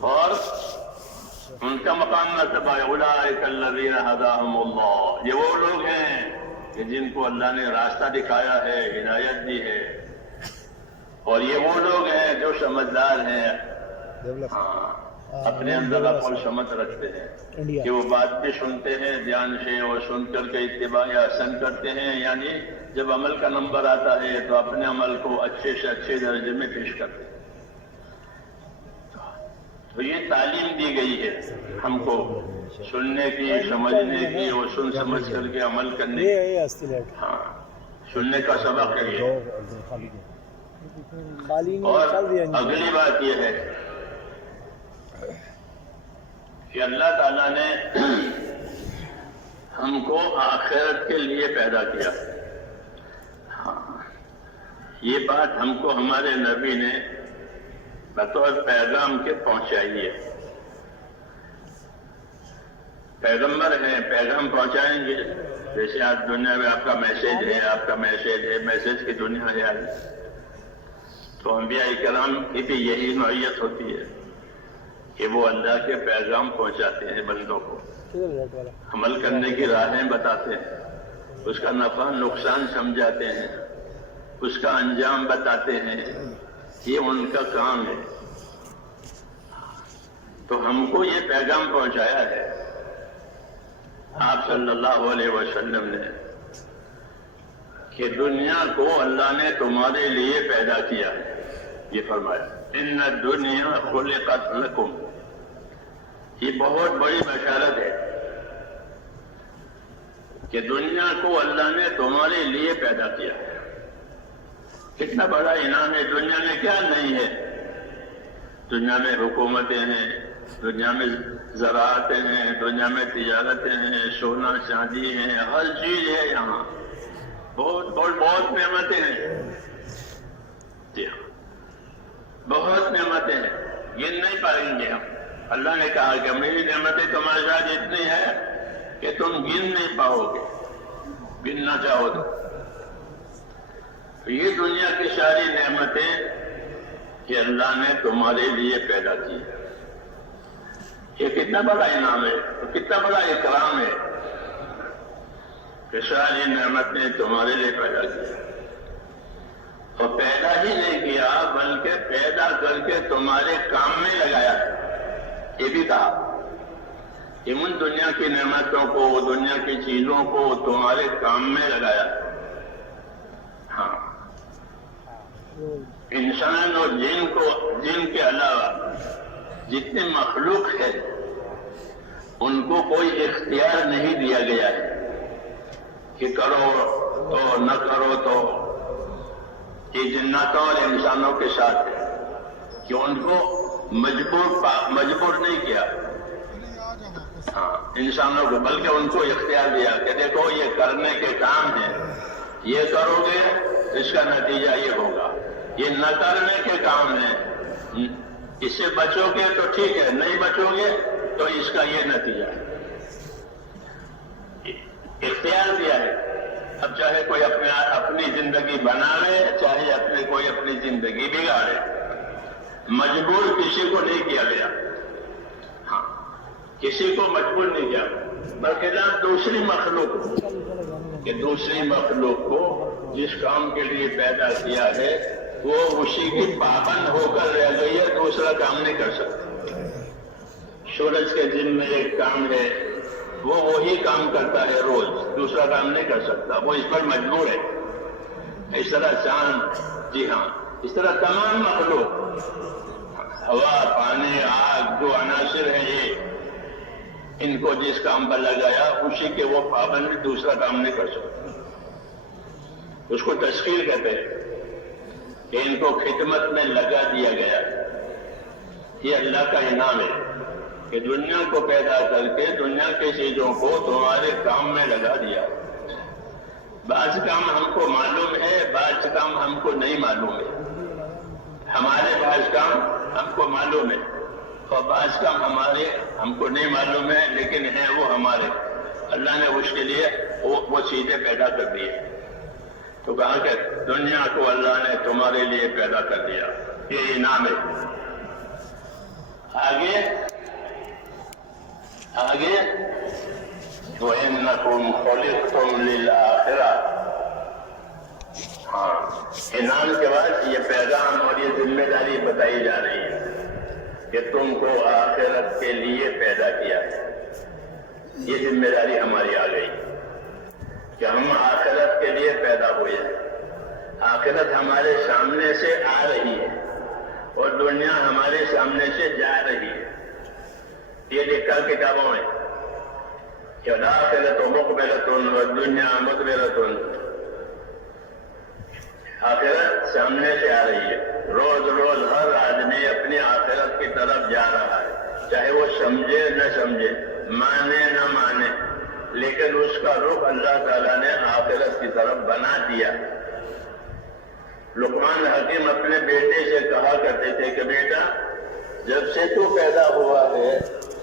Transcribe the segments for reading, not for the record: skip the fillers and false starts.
اور ان کا مقام مرتبہ ہے اولئک الذین ھداھم اللہ، یہ وہ لوگ ہیں کہ جن کو اللہ نے راستہ دکھایا ہے، ہدایت دی ہے، اور یہ وہ لوگ ہیں جو سمجھدار ہیں، اپنے اندر عقل سمجھ رکھتے ہیں کہ وہ بات بھی سنتے ہیں دھیان سے اور سن کر کے اتباع حسن کرتے ہیں، یعنی جب عمل کا نمبر آتا ہے تو اپنے عمل کو اچھے سے اچھے درجے میں پیش کرتے ہیں۔ تو یہ تعلیم دی گئی ہے ہم کو سننے کی، سمجھنے کی اور سن سمجھ کر کے عمل کرنے کی۔ ہاں، سننے کا سبق ہے یہ۔ اور اگلی بات یہ ہے کہ اللہ تعالیٰ نے ہم کو آخرت کے لیے پیدا کیا۔ ہاں، یہ بات ہم کو ہمارے نبی نے بطور پیغام کے پہنچائی ہے۔ پیغمبر ہیں، پیغام پہنچائیں گے۔ جیسے آج دنیا میں آپ کا میسج ہے، آپ کا میسج ہے، میسج کی دنیا ہے آج، تو انبیاء کرام کی بھی یہی نوعیت ہوتی ہے کہ وہ اللہ کے پیغام پہنچاتے ہیں بندوں کو، عمل کرنے کی راہیں بتاتے ہیں، اس کا نفع نقصان سمجھاتے ہیں، اس کا انجام بتاتے ہیں، یہ ان کا کام ہے۔ تو ہم کو یہ پیغام پہنچایا ہے آپ صلی اللہ علیہ وسلم نے کہ دنیا کو اللہ نے تمہارے لیے پیدا کیا ہے۔ یہ فرمایا ان الدنیا خلقت لکم، یہ بہت بڑی بشارت ہے کہ دنیا کو اللہ نے تمہارے لیے پیدا کیا ہے۔ کتنا بڑا انعام ہے۔ دنیا میں کیا نہیں ہے؟ دنیا میں حکومتیں ہیں، دنیا میں زراعتیں ہیں، دنیا میں تجارتیں ہیں، سونا چاندی ہیں، ہر چیز ہے یہاں، بہت نعمتیں ہیں۔ جی ہاں، بہت نعمتیں ہیں، گن نہیں پائیں گے ہم۔ اللہ نے کہا کہ میری نعمتیں تمہارے ساتھ اتنی ہے کہ تم گن نہیں پاؤ گے، گننا چاہو تو۔ یہ دنیا کی ساری نعمتیں کہ اللہ نے تمہارے لیے پیدا کی ہے، یہ کتنا بڑا انعام ہے، کتنا بڑا اکرام ہے کہ ساری نعمتیں تمہارے لیے پیدا کی، اور پیدا ہی نہیں کیا بلکہ پیدا کر کے تمہارے کام میں لگایا۔ یہ بھی کہا کہ ان دنیا کی نعمتوں کو، دنیا کی چیزوں کو تمہارے کام میں لگایا۔ ہاں، انسان اور جن کے علاوہ جتنے مخلوق ہے ان کو کوئی اختیار نہیں دیا گیا ہے کہ کرو تو نہ کرو تو۔ یہ جناتوں اور انسانوں کے ساتھ ہے کہ ان کو مجبور نہیں کیا، ہاں انسانوں کو، بلکہ ان کو اختیار دیا کہ دیکھو یہ کرنے کے کام ہے، یہ کرو گے اس کا نتیجہ یہ ہوگا، یہ نہ کرنے کے کام ہے، اس سے بچو گے تو ٹھیک ہے، نہیں بچو گے تو اس کا یہ نتیجہ ہے۔ اختیار دیا ہے۔ اب چاہے کوئی اپنی زندگی بناوے، چاہے کوئی اپنی زندگی بگاڑے، مجبور کسی کو نہیں کیا گیا۔ ہاں، کسی کو مجبور نہیں کیا، برخلاف دوسری مخلوق کو جس کام کے لیے پیدا کیا ہے وہ اسی کی پابند ہو کر رہ گئی ہے، دوسرا کام نہیں کر سکتا۔ سورج کے دن میں ایک کام ہے، وہ وہی کام کرتا ہے روز، دوسرا کام نہیں کر سکتا، وہ اس پر مجبور ہے۔ اس طرح چاند، جی ہاں، اس طرح تمام مخلوق، ہوا، پانی، آگ، جو عناصر ہیں یہ، ان کو جس کام پر لگایا اسی کے وہ پابند، دوسرا کام نہیں کر سکتا۔ اس کو تسخیر کہتے ہیں کہ ان کو خدمت میں لگا دیا گیا۔ یہ اللہ کا انعام ہے کہ دنیا کو پیدا کر کے دنیا کی چیزوں کو تمہارے کام میں لگا دیا۔ بعض کام ہم کو معلوم ہے، بعض کام ہم کو نہیں معلوم ہے۔ ہمارے بعض کام ہم کو معلوم ہے اور بعض کام ہم کو نہیں معلوم ہے، لیکن ہیں وہ ہمارے۔ اللہ نے اس کے لیے وہ چیزیں پیدا کر دی ہے۔ تو کہا کہ دنیا کو اللہ نے تمہارے لیے پیدا کر دیا، یہ انعام ہے۔ آگے وَإِنَّكُمْ خُلِقْتُمْ لِلْآخِرَةِ. ہاں، انعام کے بعد یہ پیغام اور یہ ذمہ داری بتائی جا رہی ہے کہ تم کو آخرت کے لیے پیدا کیا ہے. یہ ذمہ داری ہماری آ گئی کہ ہم آخرت کے لیے پیدا ہوئے ہیں. آخرت ہمارے سامنے سے آ رہی ہے اور دنیا ہمارے سامنے سے جا رہی ہے. یہ لکھا کتابوں میں کہ الآخرۃ مقبلۃ والدنیا مدبرۃ. آخرت سامنے سے آ رہی ہے. روز روز ہر آدمی اپنی آخرت کی طرف جا رہا ہے، چاہے وہ سمجھے نہ سمجھے، مانے نہ مانے، لیکن اس کا رخ اللہ تعالیٰ نے آخرت کی طرف بنا دیا. لقمان حکیم اپنے بیٹے سے کہا کرتے تھے کہ بیٹا، جب سے تو پیدا ہوا ہے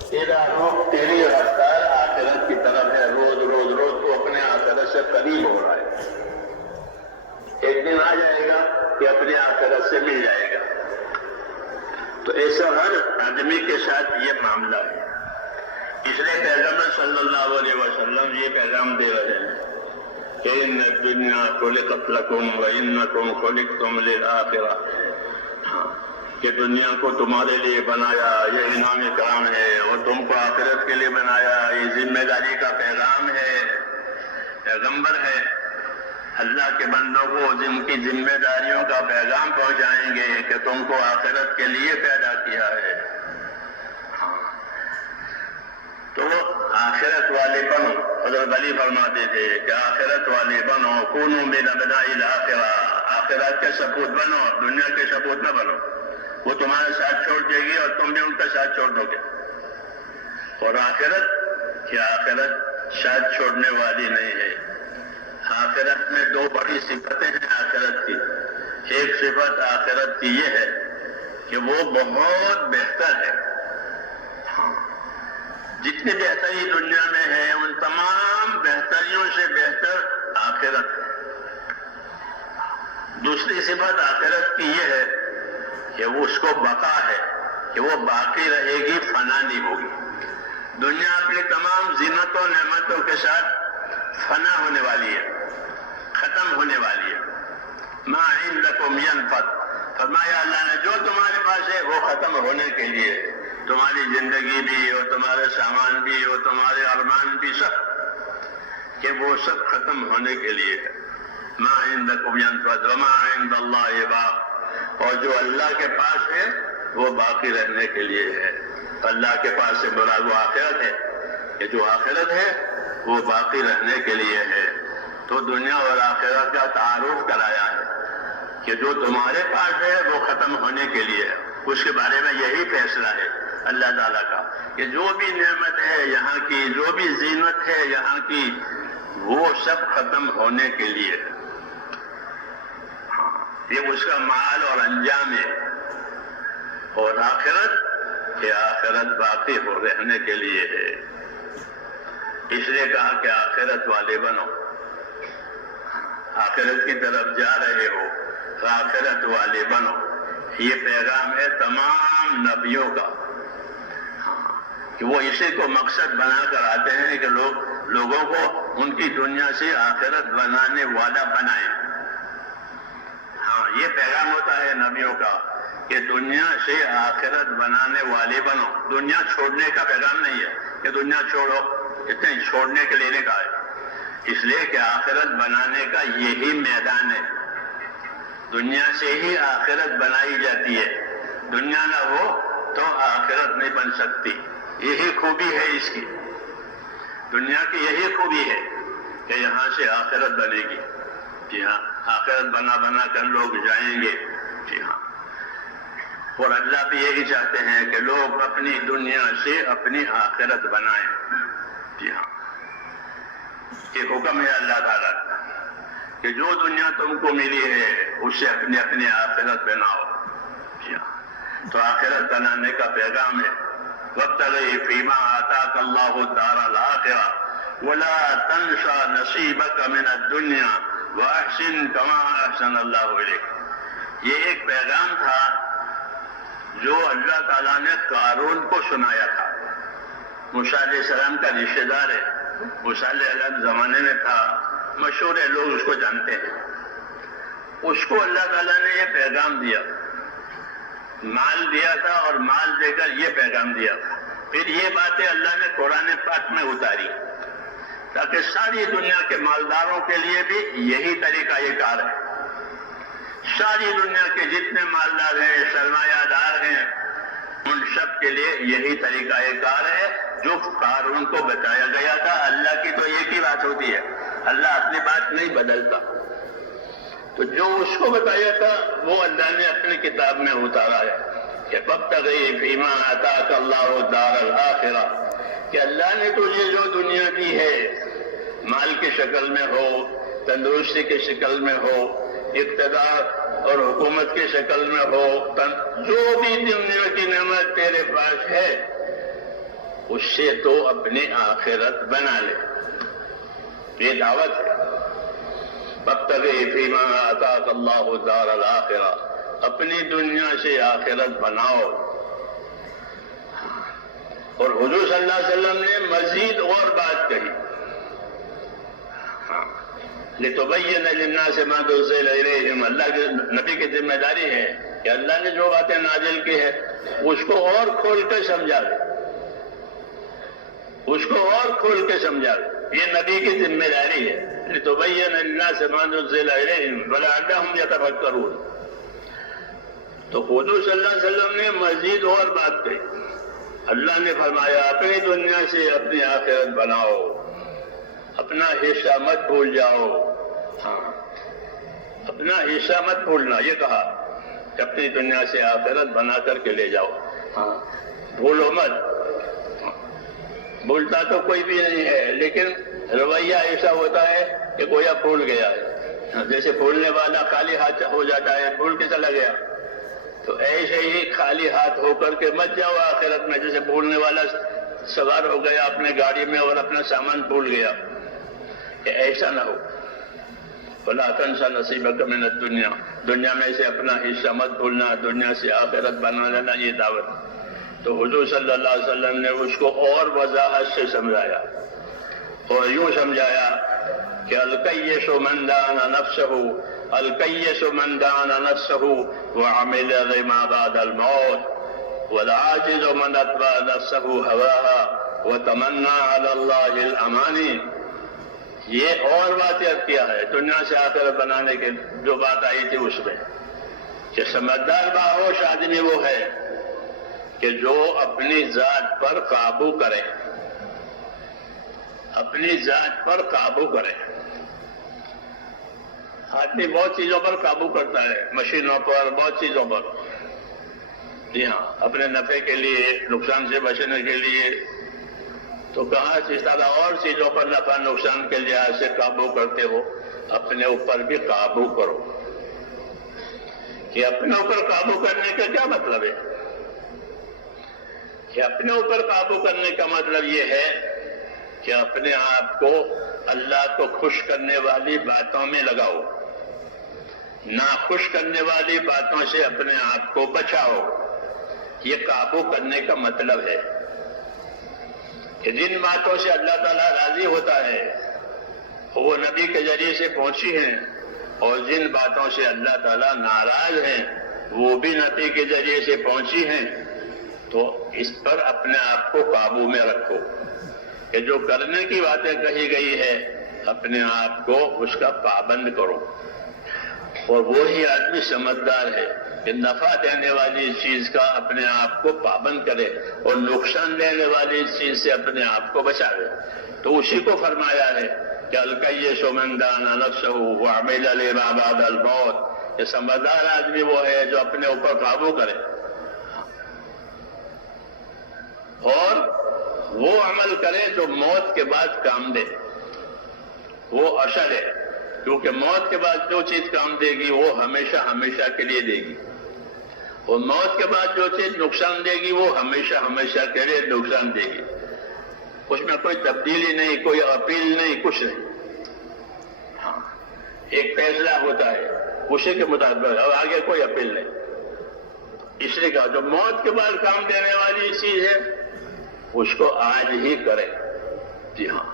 تیرا رخ، تیری رفتار آخرت کی طرف ہے. روز روز روز تو اپنے آخرت سے قریب ہو رہا ہے. ایک دن آ جائے گا کہ اپنی آخرت سے مل جائے گا. تو ایسا ہر آدمی کے ساتھ یہ معاملہ ہے. اس لیے پیغمبر صلی اللہ علیہ وسلم یہ پیغام دے رہے ہیں کہ ان الدنیا خلقت لکم وانکم خلقتم للآخرہ. کہ دنیا کو تمہارے لیے بنایا، یہ انعام کرام ہے، اور تم کو آخرت کے لیے بنایا. یہ ذمہ داری کا پیغام ہے. پیغمبر ہے، اللہ کے بندوں کو جن کی ذمہ داریوں کا پیغام پہنچائیں گے کہ تم کو آخرت کے لیے پیدا کیا ہے. تو آخرت والے بنو. حضرت علی فرماتے تھے کہ آخرت والے بنو، کونوا من ابناء الآخرہ. آخرت کے سپوت بنو، دنیا کے سپوت نہ بنو. وہ تمہارے ساتھ چھوڑ دے گی اور تم بھی ان کا ساتھ چھوڑ دو گے. اور آخرت ساتھ چھوڑنے والی نہیں ہے. آخرت میں دو بڑی صفتیں ہیں آخرت کی. ایک صفت آخرت کی یہ ہے کہ وہ بہت بہتر ہے. جتنی بہتری دنیا میں ہے ان تمام بہتریوں سے بہتر آخرت ہے. دوسری صفت آخرت کی یہ ہے کہ وہ اس کو بقا ہے، کہ وہ باقی رہے گی، فنا نہیں ہوگی. دنیا اپنی تمام زینتوں و نعمتوں کے ساتھ فنا ہونے والی ہے، ختم ہونے والی ہے. ما عندکم ینفد. فرمایا اللہ نے جو تمہارے پاس ہے وہ ختم ہونے کے لیے. تمہاری زندگی بھی اور تمہارے سامان بھی اور تمہارے ارمان بھی سب، کہ وہ سب ختم ہونے کے لیے ہے. ما عندکم ینفد وما عند اللہ باق. اور جو اللہ کے پاس ہے وہ باقی رہنے کے لیے ہے. اللہ کے پاس سے مراد وہ آخرت ہے، کہ جو آخرت ہے وہ باقی رہنے کے لیے ہے. تو دنیا اور آخرت کا تعارف کرایا ہے کہ جو تمہارے پاس ہے وہ ختم ہونے کے لیے ہے. اس کے بارے میں یہی فیصلہ ہے اللہ تعالیٰ کا کہ جو بھی نعمت ہے یہاں کی، جو بھی زینت ہے یہاں کی، وہ سب ختم ہونے کے لیے ہے. یہ اس کا مال اور انجام ہے. اور آخرت، کہ آخرت باقی ہو رہنے کے لیے ہے. اس لیے کہا کہ آخرت والے بنو. آخرت کی طرف جا رہے ہو، آخرت والے بنو. یہ پیغام ہے تمام نبیوں کا، کہ وہ اسی کو مقصد بنا کر آتے ہیں کہ لوگوں کو ان کی دنیا سے آخرت بنانے والا بنائیں. یہ پیغام ہوتا ہے نبیوں کا کہ دنیا سے آخرت بنانے والے بنو. دنیا چھوڑنے کا پیغام نہیں ہے کہ دنیا چھوڑو، اتنے چھوڑنے کے لیے نہیں کہا ہے. اس لیے کہ آخرت بنانے کا یہی میدان ہے. دنیا سے ہی آخرت بنائی جاتی ہے. دنیا نہ ہو تو آخرت نہیں بن سکتی. یہی خوبی ہے اس کی. دنیا کی یہی خوبی ہے کہ یہاں سے آخرت بنے گی. جی ہاں، آخرت بنا بنا کر لوگ جائیں گے. جی ہاں، اور اللہ بھی یہی چاہتے ہیں کہ لوگ اپنی دنیا سے اپنی آخرت بنائیں. جی ہاں، یہ حکم ہے اللہ تعالیٰ کہ جو دنیا تم کو ملی ہے اسے اپنی اپنی آخرت بناؤ. جی ہاں، تو آخرت بنانے کا پیغام ہے. وَابْتَغِ فِيمَا آتَاكَ اللَّهُ الدَّارَ الْآخِرَةَ وَلَا تَنْسَ نَصِيبَكَ مِنَ الدُّنْيَا وَأَحْسِنْ كَمَا أَحْسَنَ اللَّهُ إِلَيْكَ. یہ ایک پیغام تھا جو اللہ تعالیٰ نے قارون کو سنایا تھا. موسیٰ علیہ السلام کا رشتہ دار ہے. موسیٰ علیہ السلام زمانے میں تھا، مشہور ہے، لوگ اس کو جانتے ہیں. اس کو اللہ تعالیٰ نے یہ پیغام دیا، مال دیا تھا اور مال دے کر یہ پیغام دیا تھا. پھر یہ باتیں اللہ نے قرآن پاک میں اتاری تاکہ ساری دنیا کے مالداروں کے لیے بھی یہی طریقہ کار ہے. ساری دنیا کے جتنے مالدار ہیں، سرمایہ دار ہیں، ان سب کے لیے یہی طریقہ کار ہے جو قارون کو بتایا گیا تھا. اللہ کی تو ایک ہی بات ہوتی ہے، اللہ اپنی بات نہیں بدلتا. تو جو اس کو بتایا تھا وہ اللہ نے اپنی کتاب میں اتارا ہے کہ وابتغِ فیما آتاک اللہ الدار الآخرہ، کہ اللہ نے تجھے جو دنیا دی ہے، مال کی شکل میں ہو، تندرستی کی شکل میں ہو، اقتدار اور حکومت کی شکل میں ہو، جو بھی دنیا کی نعمت تیرے پاس ہے اس سے تو اپنی آخرت بنا لے. یہ دعوت ہے. وابتغِ فیما آتاک اللہ الدار الآخرہ، اپنی دنیا سے آخرت بناؤ. اور حضور صلی اللہ علیہ وسلم نے مزید اور بات کہی، لِتُبَيِّنَ لِلنَّاسِ مَا نُزِّلَ إِلَيْهِمْ. اللہ کے نبی کی ذمہ داری ہے کہ اللہ نے جو باتیں نازل کی ہے اس کو اور کھول کے سمجھا دے، اس کو اور کھول کے سمجھا دے. یہ نبی کی ذمہ داری ہے. لِتُبَيِّنَ لِلنَّاسِ مَا نُزِّلَ إِلَيْهِمْ وَلَعَلَّهُمْ يَتَفَكَّرُونَ. تو حضور صلی اللہ علیہ وسلم نے مزید اور بات کہی. اللہ نے فرمایا اپنی دنیا سے اپنی آخرت بناؤ، اپنا حصہ مت بھول جاؤ. ہاں، اپنا حصہ مت بھولنا. یہ کہا کہ اپنی دنیا سے آخرت بنا کر کے لے جاؤ. ہاں، بھولو مت. بھولتا تو کوئی بھی نہیں ہے، لیکن رویہ ایسا ہوتا ہے کہ گویا بھول گیا ہے. جیسے بھولنے والا خالی ہاتھ ہو جاتا ہے، بھول کے چلا گیا. تو ایسے ہی خالی ہاتھ ہو کر کے مت جاؤ آخرت میں، جیسے بھولنے والا سوار ہو گیا اپنے گاڑی میں اور اپنا سامان بھول گیا. کہ ایسا نہ ہو. وَلَا تَنْسَ نَصِيبَكَ مِنَ الدُّنْيَا، دنیا میں سے اپنا حصہ مت بھولنا، دنیا سے آخرت بنا لینا. یہ دعوت. تو حضور صلی اللہ علیہ وسلم نے اس کو اور وضاحت سے سمجھایا اور یوں سمجھایا کہ الکیس من دان نفسه، الکیس من دان نفسه وعمل لما بعد الموت، والعاجز من اتبع نفسه هواها وتمنى على الله الامانی. یہ اور بات یاد کیا ہے دنیا سے آخرت بنانے کے جو بات آئی تھی اس میں کہ سمجھدار باہوش آدمی وہ ہے کہ جو اپنی ذات پر قابو کرے، اپنی ذات پر قابو کرے. آدمی بہت چیزوں پر قابو کرتا ہے، مشینوں پر، بہت چیزوں پر. جی ہاں، اپنے نفع کے لیے، نقصان سے بچنے کے لیے. تو کہاں اس طرح اور چیزوں پر نفع نقصان کے لحاظ سے قابو کرتے ہو، اپنے اوپر بھی قابو کرو. کہ اپنے اوپر قابو کرنے کا کیا مطلب ہے؟ کہ اپنے اوپر قابو کرنے کا مطلب یہ ہے کہ اپنے آپ کو اللہ کو خوش کرنے والی باتوں میں لگاؤ، ناخوش کرنے والی باتوں سے اپنے آپ کو بچاؤ. یہ قابو کرنے کا مطلب ہے کہ جن باتوں سے اللہ تعالیٰ راضی ہوتا ہے وہ نبی کے ذریعے سے پہنچی ہیں، اور جن باتوں سے اللہ تعالیٰ ناراض ہیں وہ بھی نبی کے ذریعے سے پہنچی ہیں. تو اس پر اپنے آپ کو قابو میں رکھو کہ جو کرنے کی باتیں کہی گئی ہے اپنے آپ کو اس کا پابند کرو. اور وہی آدمی سمجھدار ہے کہ نفع دینے والی چیز کا اپنے آپ کو پابند کرے اور نقصان دینے والی چیز سے اپنے آپ کو بچائے. تو اسی کو فرمایا ہے کہ الکیس من دان نفسہ وعمل لما بعد الموت. کہ سمجھدار آدمی وہ ہے جو اپنے اوپر قابو کرے اور وہ عمل کرے جو موت کے بعد کام دے. وہ اثر ہے، کیونکہ موت کے بعد جو چیز کام دے گی وہ ہمیشہ ہمیشہ کے لیے دے گی، اور موت کے بعد جو چیز نقصان دے گی وہ ہمیشہ ہمیشہ کے لیے نقصان دے گی. اس میں کوئی تبدیلی نہیں، کوئی اپیل نہیں، کچھ نہیں. ہاں، ایک فیصلہ ہوتا ہے اسی کے مطابق، اور آگے کوئی اپیل نہیں. اس لیے کہا جو موت کے بعد کام دینے والی چیز ہے اس کو آج ہی کرے. جی ہاں،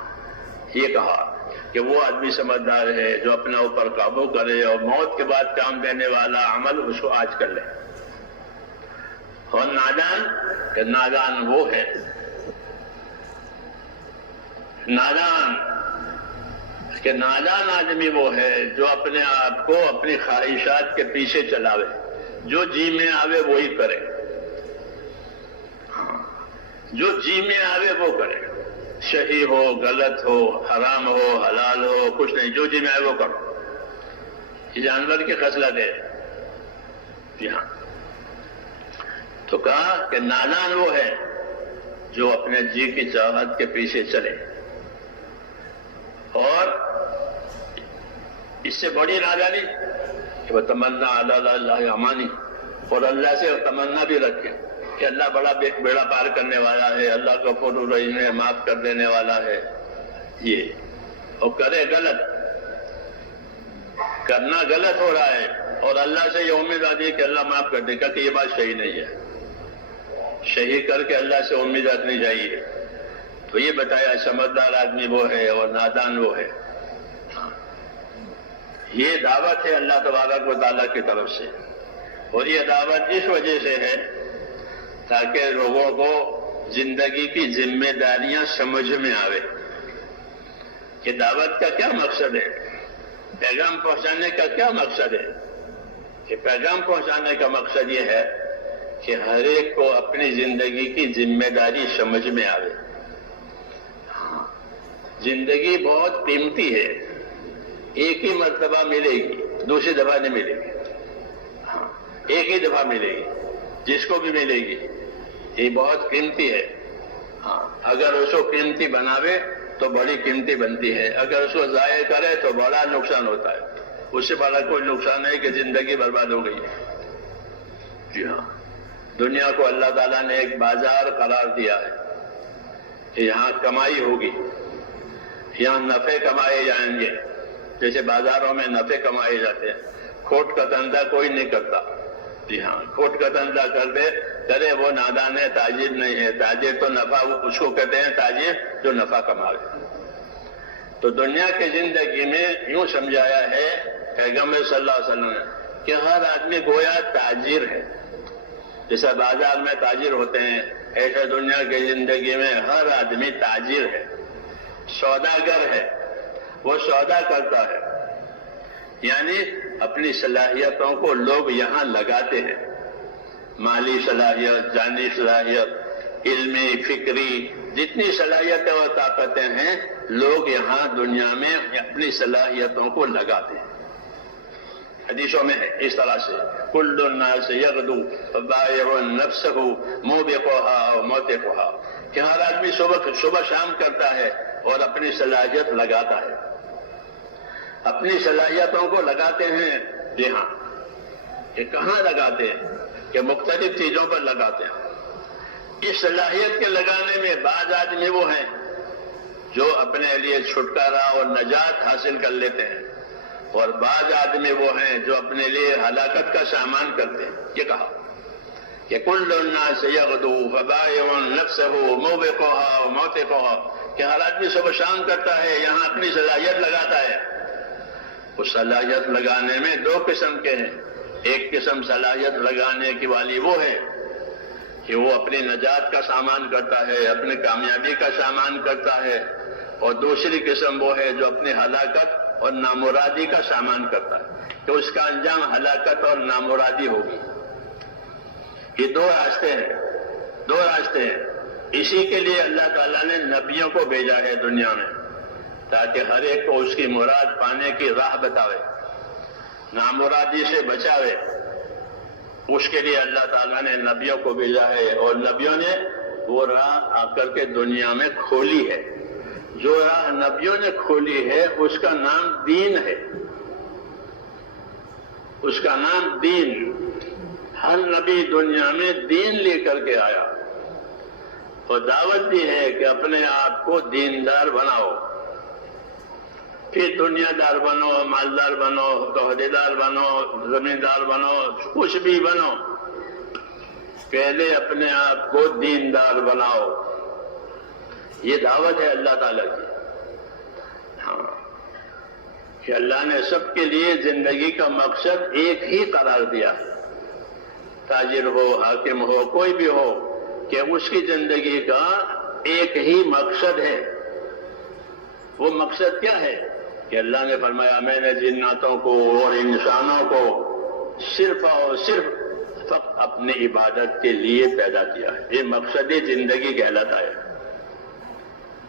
یہ کہا کہ وہ آدمی سمجھدار ہے جو اپنے اوپر قابو کرے اور موت کے بعد کام دینے والا عمل اس کو آج کر لے. اور نادان کہ نادان وہ ہے، نادان آدمی وہ ہے جو اپنے آپ کو اپنی خواہشات کے پیچھے چلاوے، جو جی میں آوے وہی کرے، جو جی میں آوے وہ کرے، صحیح ہو غلط ہو حرام ہو حلال ہو کچھ نہیں، جو جی میں آئے وہ کرو. یہ جانور کی خصلت ہے. جی ہاں، تو کہا کہ نادان وہ ہے جو اپنے جی کی چاہت کے پیچھے چلے. اور اس سے بڑی نادانی کہ وہ تمنا اللہ امانی، اور اللہ سے تمنا بھی رکھے کہ اللہ بڑا بیڑا پار کرنے والا ہے، اللہ غفور الرحیم ہے، معاف کر دینے والا ہے. یہ اور کرے غلط، کرنا غلط ہو رہا ہے اور اللہ سے یہ امید آتی ہے کہ اللہ معاف کر دے گا، کہ یہ بات صحیح نہیں ہے. صحیح کر کے اللہ سے امید رکھنی چاہیے. تو یہ بتایا سمجھدار آدمی وہ ہے اور نادان وہ ہے. یہ دعوت ہے اللہ تبارک و تعالیٰ کی طرف سے، اور یہ دعوت اس وجہ سے ہے تاکہ لوگوں کو زندگی کی ذمہ داریاں سمجھ میں آوے کہ دعوت کا کیا مقصد ہے، پیغام پہنچانے کا کیا مقصد ہے. کہ پیغام پہنچانے کا مقصد یہ ہے کہ ہر ایک کو اپنی زندگی کی ذمہ داری سمجھ میں آوے. زندگی بہت قیمتی ہے، ایک ہی مرتبہ ملے گی، دوسری دفعہ نہیں ملے گی. ایک ہی دفعہ ملے گی، جس کو بھی ملے گی. یہ بہت قیمتی ہے. اگر اس کو قیمتی بناوے تو بڑی قیمتی بنتی ہے، اگر اس کو ضائع کرے تو بڑا نقصان ہوتا ہے. اس سے بڑا کوئی نقصان نہیں کہ زندگی برباد ہو گئی. جی ہاں، دنیا کو اللہ تعالیٰ نے ایک بازار قرار دیا ہے کہ یہاں کمائی ہوگی، یہاں نفع کمائے جائیں گے. جیسے بازاروں میں نفع کمائے جاتے ہیں، کھوٹ کا دھندا کوئی نہیں کرتا. جی ہاں، کھوٹ کا دھندا کرے وہ نادان ہے، تاجر نہیں ہے. تاجر تو نفع اس کو کہتے ہیں، تاجر جو نفع کماوے. تو دنیا کی زندگی میں یوں سمجھایا ہے پیغمبر صلی اللہ علیہ وسلم نے کہ ہر آدمی گویا تاجر ہے. جیسا بازار میں تاجر ہوتے ہیں، ایسا دنیا کی زندگی میں ہر آدمی تاجر ہے، سوداگر ہے. وہ سودا کرتا ہے، یعنی اپنی صلاحیتوں کو لوگ یہاں لگاتے ہیں. مالی صلاحیت، جانی صلاحیت، علمی فکری، جتنی صلاحیتیں اور طاقتیں ہیں لوگ یہاں دنیا میں اپنی صلاحیتوں کو لگاتے ہیں. حدیثوں میں ہے اس طرح سے کل الناس یغدو بائع نفسہ موبقها و موتقها، کہ ہر آدمی صبح شام کرتا ہے اور اپنی صلاحیت لگاتا ہے، اپنی صلاحیتوں کو لگاتے ہیں. جی ہاں، کہ کہاں لگاتے ہیں؟ کہ مختلف چیزوں پر لگاتے ہیں. اس صلاحیت کے لگانے میں بعض آدمی وہ ہیں جو اپنے لیے چھٹکارا اور نجات حاصل کر لیتے ہیں، اور بعض آدمی وہ ہیں جو اپنے لیے ہلاکت کا سامان کرتے ہیں. یہ کہا کہ کل الناس یغدو فبائع نفسہ موبقها وموتقها، کہ ہر آدمی صبح شام کرتا ہے، یہاں اپنی صلاحیت لگاتا ہے. اس صلاحیت لگانے میں دو قسم کے ہیں. ایک قسم صلاحیت لگانے کی والی وہ ہے کہ وہ اپنی نجات کا سامان کرتا ہے، اپنی کامیابی کا سامان کرتا ہے. اور دوسری قسم وہ ہے جو اپنی ہلاکت اور نامرادی کا سامان کرتا ہے، کہ اس کا انجام ہلاکت اور نامرادی ہوگی. یہ دو راستے ہیں. اسی کے لیے اللہ تعالیٰ نے نبیوں کو بھیجا ہے دنیا میں، تاکہ ہر ایک کو اس کی مراد پانے کی راہ بتاوے، نامرادی سے بچاوے. اس کے لیے اللہ تعالیٰ نے نبیوں کو بھیجا ہے، اور نبیوں نے وہ راہ آ کر کے دنیا میں کھولی ہے. جو راہ نبیوں نے کھولی ہے اس کا نام دین ہے. اس کا نام دین. ہر نبی دنیا میں دین لے کر کے آیا اور دعوت دی ہے کہ اپنے آپ کو دیندار بناؤ، پھر دنیا دار بنو، مالدار بنو، عہدیدار بنو، زمیندار بنو، کچھ بھی بنو، پہلے اپنے آپ کو دیندار بناؤ. یہ دعوت ہے اللہ تعالیٰ کی. ہاں کہ اللہ نے سب کے لیے زندگی کا مقصد ایک ہی قرار دیا. تاجر ہو، حاکم ہو، کوئی بھی ہو، کہ اس کی زندگی کا ایک ہی مقصد ہے. وہ مقصد کیا ہے؟ کہ اللہ نے فرمایا میں نے جناتوں کو اور انسانوں کو صرف اور صرف فقط اپنی عبادت کے لیے پیدا کیا ہے. یہ مقصد زندگی کہلاتا ہے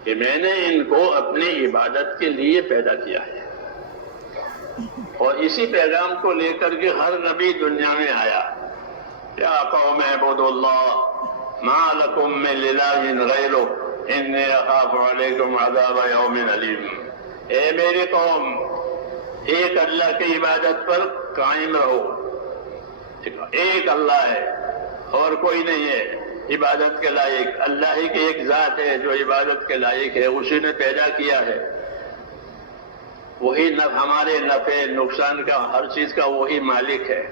کہ میں نے ان کو اپنی عبادت کے لیے پیدا کیا ہے. اور اسی پیغام کو لے کر کے ہر نبی دنیا میں آیا. یا قوم اعبدوا اللہ ما لکم من الہ غیرہ انی اخاف علیکم عذاب یوم علیم. اے میری قوم، ایک اللہ کی عبادت پر قائم رہو. ایک اللہ ہے اور کوئی نہیں ہے عبادت کے لائق. اللہ ہی کی ایک ذات ہے جو عبادت کے لائق ہے. اسی نے پیدا کیا ہے. وہی ہمارے نفع نقصان کا، ہر چیز کا وہی مالک ہے.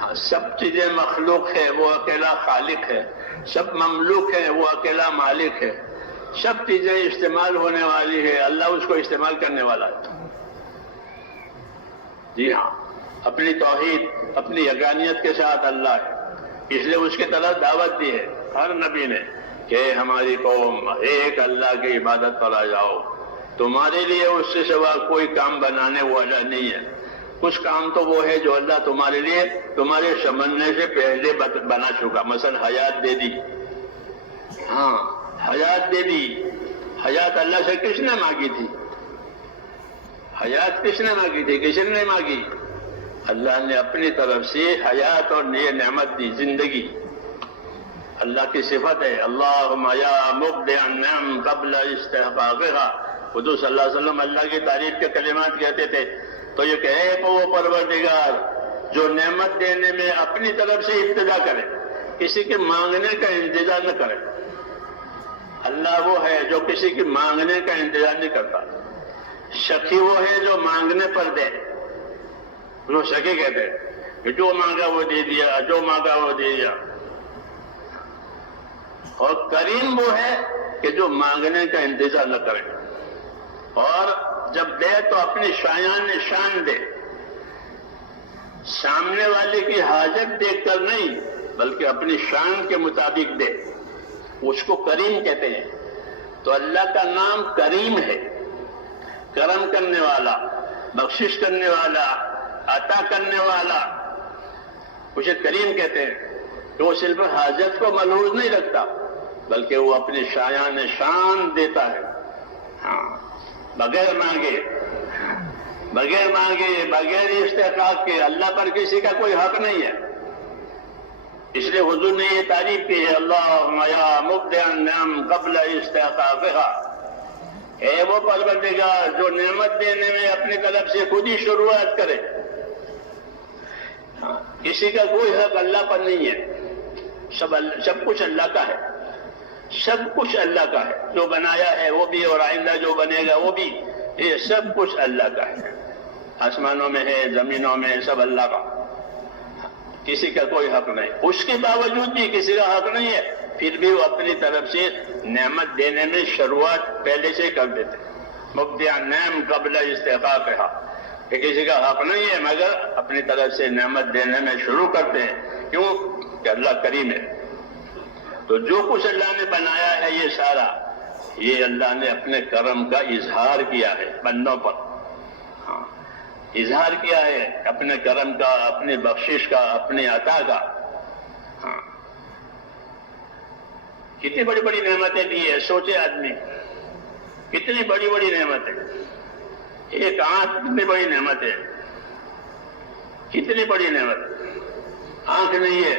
ہاں سب چیزیں مخلوق ہے، وہ اکیلا خالق ہے. سب مملوک ہے، وہ اکیلا مالک ہے. سب چیزیں استعمال ہونے والی ہے، اللہ اس کو استعمال کرنے والا ہے. جی ہاں، اپنی توحید، اپنی یگانیت کے ساتھ اللہ ہے. اس لیے اس کی طرف دعوت دی ہے ہر نبی نے کہ ہماری قوم ایک اللہ کی عبادت پر آ جاؤ. تمہارے لیے اس سے سوا کوئی کام بنانے والا نہیں ہے. کچھ کام تو وہ ہے جو اللہ تمہارے لیے تمہارے سمجھنے سے پہلے بنا چکا. مثلا حیات دے دی. ہاں حیات دے دی. حیات اللہ سے کس نے مانگی تھی؟ حیات کس نے مانگی تھی؟ کسی نے مانگی. اللہ نے اپنی طرف سے حیات اور یہ نعمت دی، زندگی. اللہ کی صفت ہے اللہم یا مبدع النعم قبل استحقاقها. حضور صلی اللہ علیہ وسلم اللہ کی تعریف کے کلمات کہتے تھے تو یہ کہے کہ وہ پروردگار جو نعمت دینے میں اپنی طرف سے ابتدا کرے، کسی کے مانگنے کا انتظار نہ کرے. اللہ وہ ہے جو کسی کی مانگنے کا انتظار نہیں کرتا. شکی وہ ہے جو مانگنے پر دے. وہ شکی کہتے ہیں کہ جو مانگا وہ دے دیا، جو مانگا وہ دے دیا. اور کریم وہ ہے کہ جو مانگنے کا انتظار نہ کرے، اور جب دے تو اپنی شان دے. سامنے والے کی حاجت دیکھ کر نہیں بلکہ اپنی شان کے مطابق دے. اس کو کریم کہتے ہیں. تو اللہ کا نام کریم ہے، کرم کرنے والا، بخشش کرنے والا، عطا کرنے والا. اسے کریم کہتے ہیں کہ وہ صرف حاجت کو ملحوظ نہیں رکھتا بلکہ وہ اپنی شان دیتا ہے. ہاں بغیر مانگے، بغیر استحقاق کے. اللہ پر کسی کا کوئی حق نہیں ہے. اس لیے حضور نے یہ تعریف کی ہے اللہم یا مبدع النعم قبل استحقاقها. اے وہ پروردگار جو نعمت دینے میں اپنی طرف سے خود ہی شروعات کرے. کسی کا کوئی حق اللہ پر نہیں ہے. سب کچھ اللہ کا ہے. سب کچھ اللہ کا ہے. جو بنایا ہے وہ بھی اور آئندہ جو بنے گا وہ بھی. یہ سب کچھ اللہ کا ہے. آسمانوں میں ہے، زمینوں میں، سب اللہ کا. کسی کا کوئی حق نہیں. اس کے باوجود بھی کسی کا حق نہیں ہے، پھر بھی وہ اپنی طرف سے نعمت دینے میں شروعات پہلے سے کر دیتے. مبدع النعم قبل استحقاقها. کہ کسی کا حق نہیں ہے مگر اپنی طرف سے نعمت دینے میں شروع کرتے ہیں. کیوں؟ کہ اللہ کریم ہے. تو جو کچھ اللہ نے بنایا ہے یہ سارا، یہ اللہ نے اپنے کرم کا اظہار کیا ہے بندوں پر. ہاں اظہار کیا ہے اپنے کرم کا، اپنی بخشش کا، اپنی عطا کا. ہاں کتنی بڑی بڑی نعمتیں دی ہے. سوچے آدمی کتنی بڑی بڑی نعمتیں. ایک آنکھ کتنی بڑی نعمت ہے. کتنی بڑی نعمت. آنکھ نہیں ہے،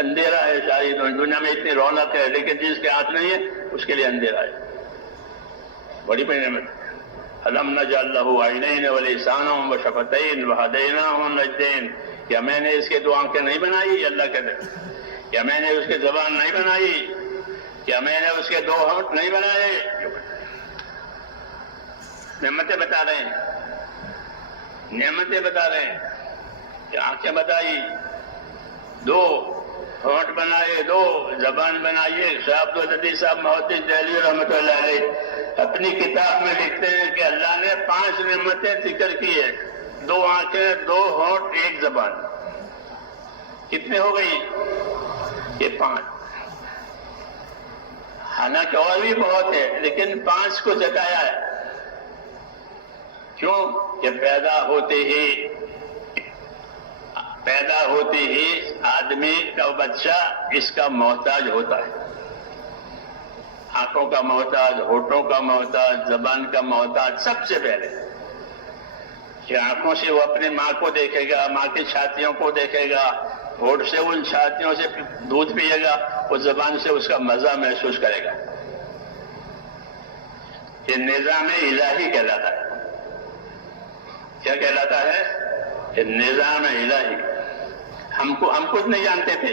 اندھیرا ہے. ساری دنیا میں اتنی رونق ہے لیکن جس کے ہاتھ نہیں ہے اس کے لیے اندھیرا ہے. بڑی بڑی نعمت. الم نجعل له عینین ولسانا وشفتین وہدیناہ النجدین. کیا میں نے اس کے دو آنکھیں نہیں بنائی؟ اللہ کہتے ہیں. کیا میں نے اس کے زبان نہیں بنائی؟ کیا میں نے اس کے دو ہونٹ نہیں بنائے؟ نعمتیں بتا رہے ہیں، نعمتیں بتا رہے ہیں کہ آنکھیں بتائی، دو ہونٹ بنائے 2، زبان بنائیے 1۔ شاہ عبدالعزیز صاحب محدث دہلوی رحمۃ اللہ علیہ اپنی کتاب میں لکھتے ہیں کہ اللہ نے 5 نعمتیں ذکر کی ہے، 2 آنکھیں، 2 ہونٹ، 1 زبان۔ کتنے ہو گئی؟ یہ 5۔ حالانکہ اور بھی بہت ہے، لیکن 5 کو جتایا ہے۔ کیوں؟ کہ پیدا ہوتے ہی آدمی کا بچہ اس کا محتاج ہوتا ہے، آنکھوں کا محتاج، ہونٹوں کا محتاج، زبان کا محتاج۔ سب سے پہلے کہ آنکھوں سے وہ اپنی ماں کو دیکھے گا، ماں کی چھاتیوں کو دیکھے گا، ہونٹ سے ان چھاتیوں سے دودھ پیے گا، وہ زبان سے اس کا مزہ محسوس کرے گا۔ یہ نظام الہی کہلاتا ہے۔ کیا کہلاتا ہے؟ یہ نظام الہی۔ ہم کچھ نہیں جانتے تھے،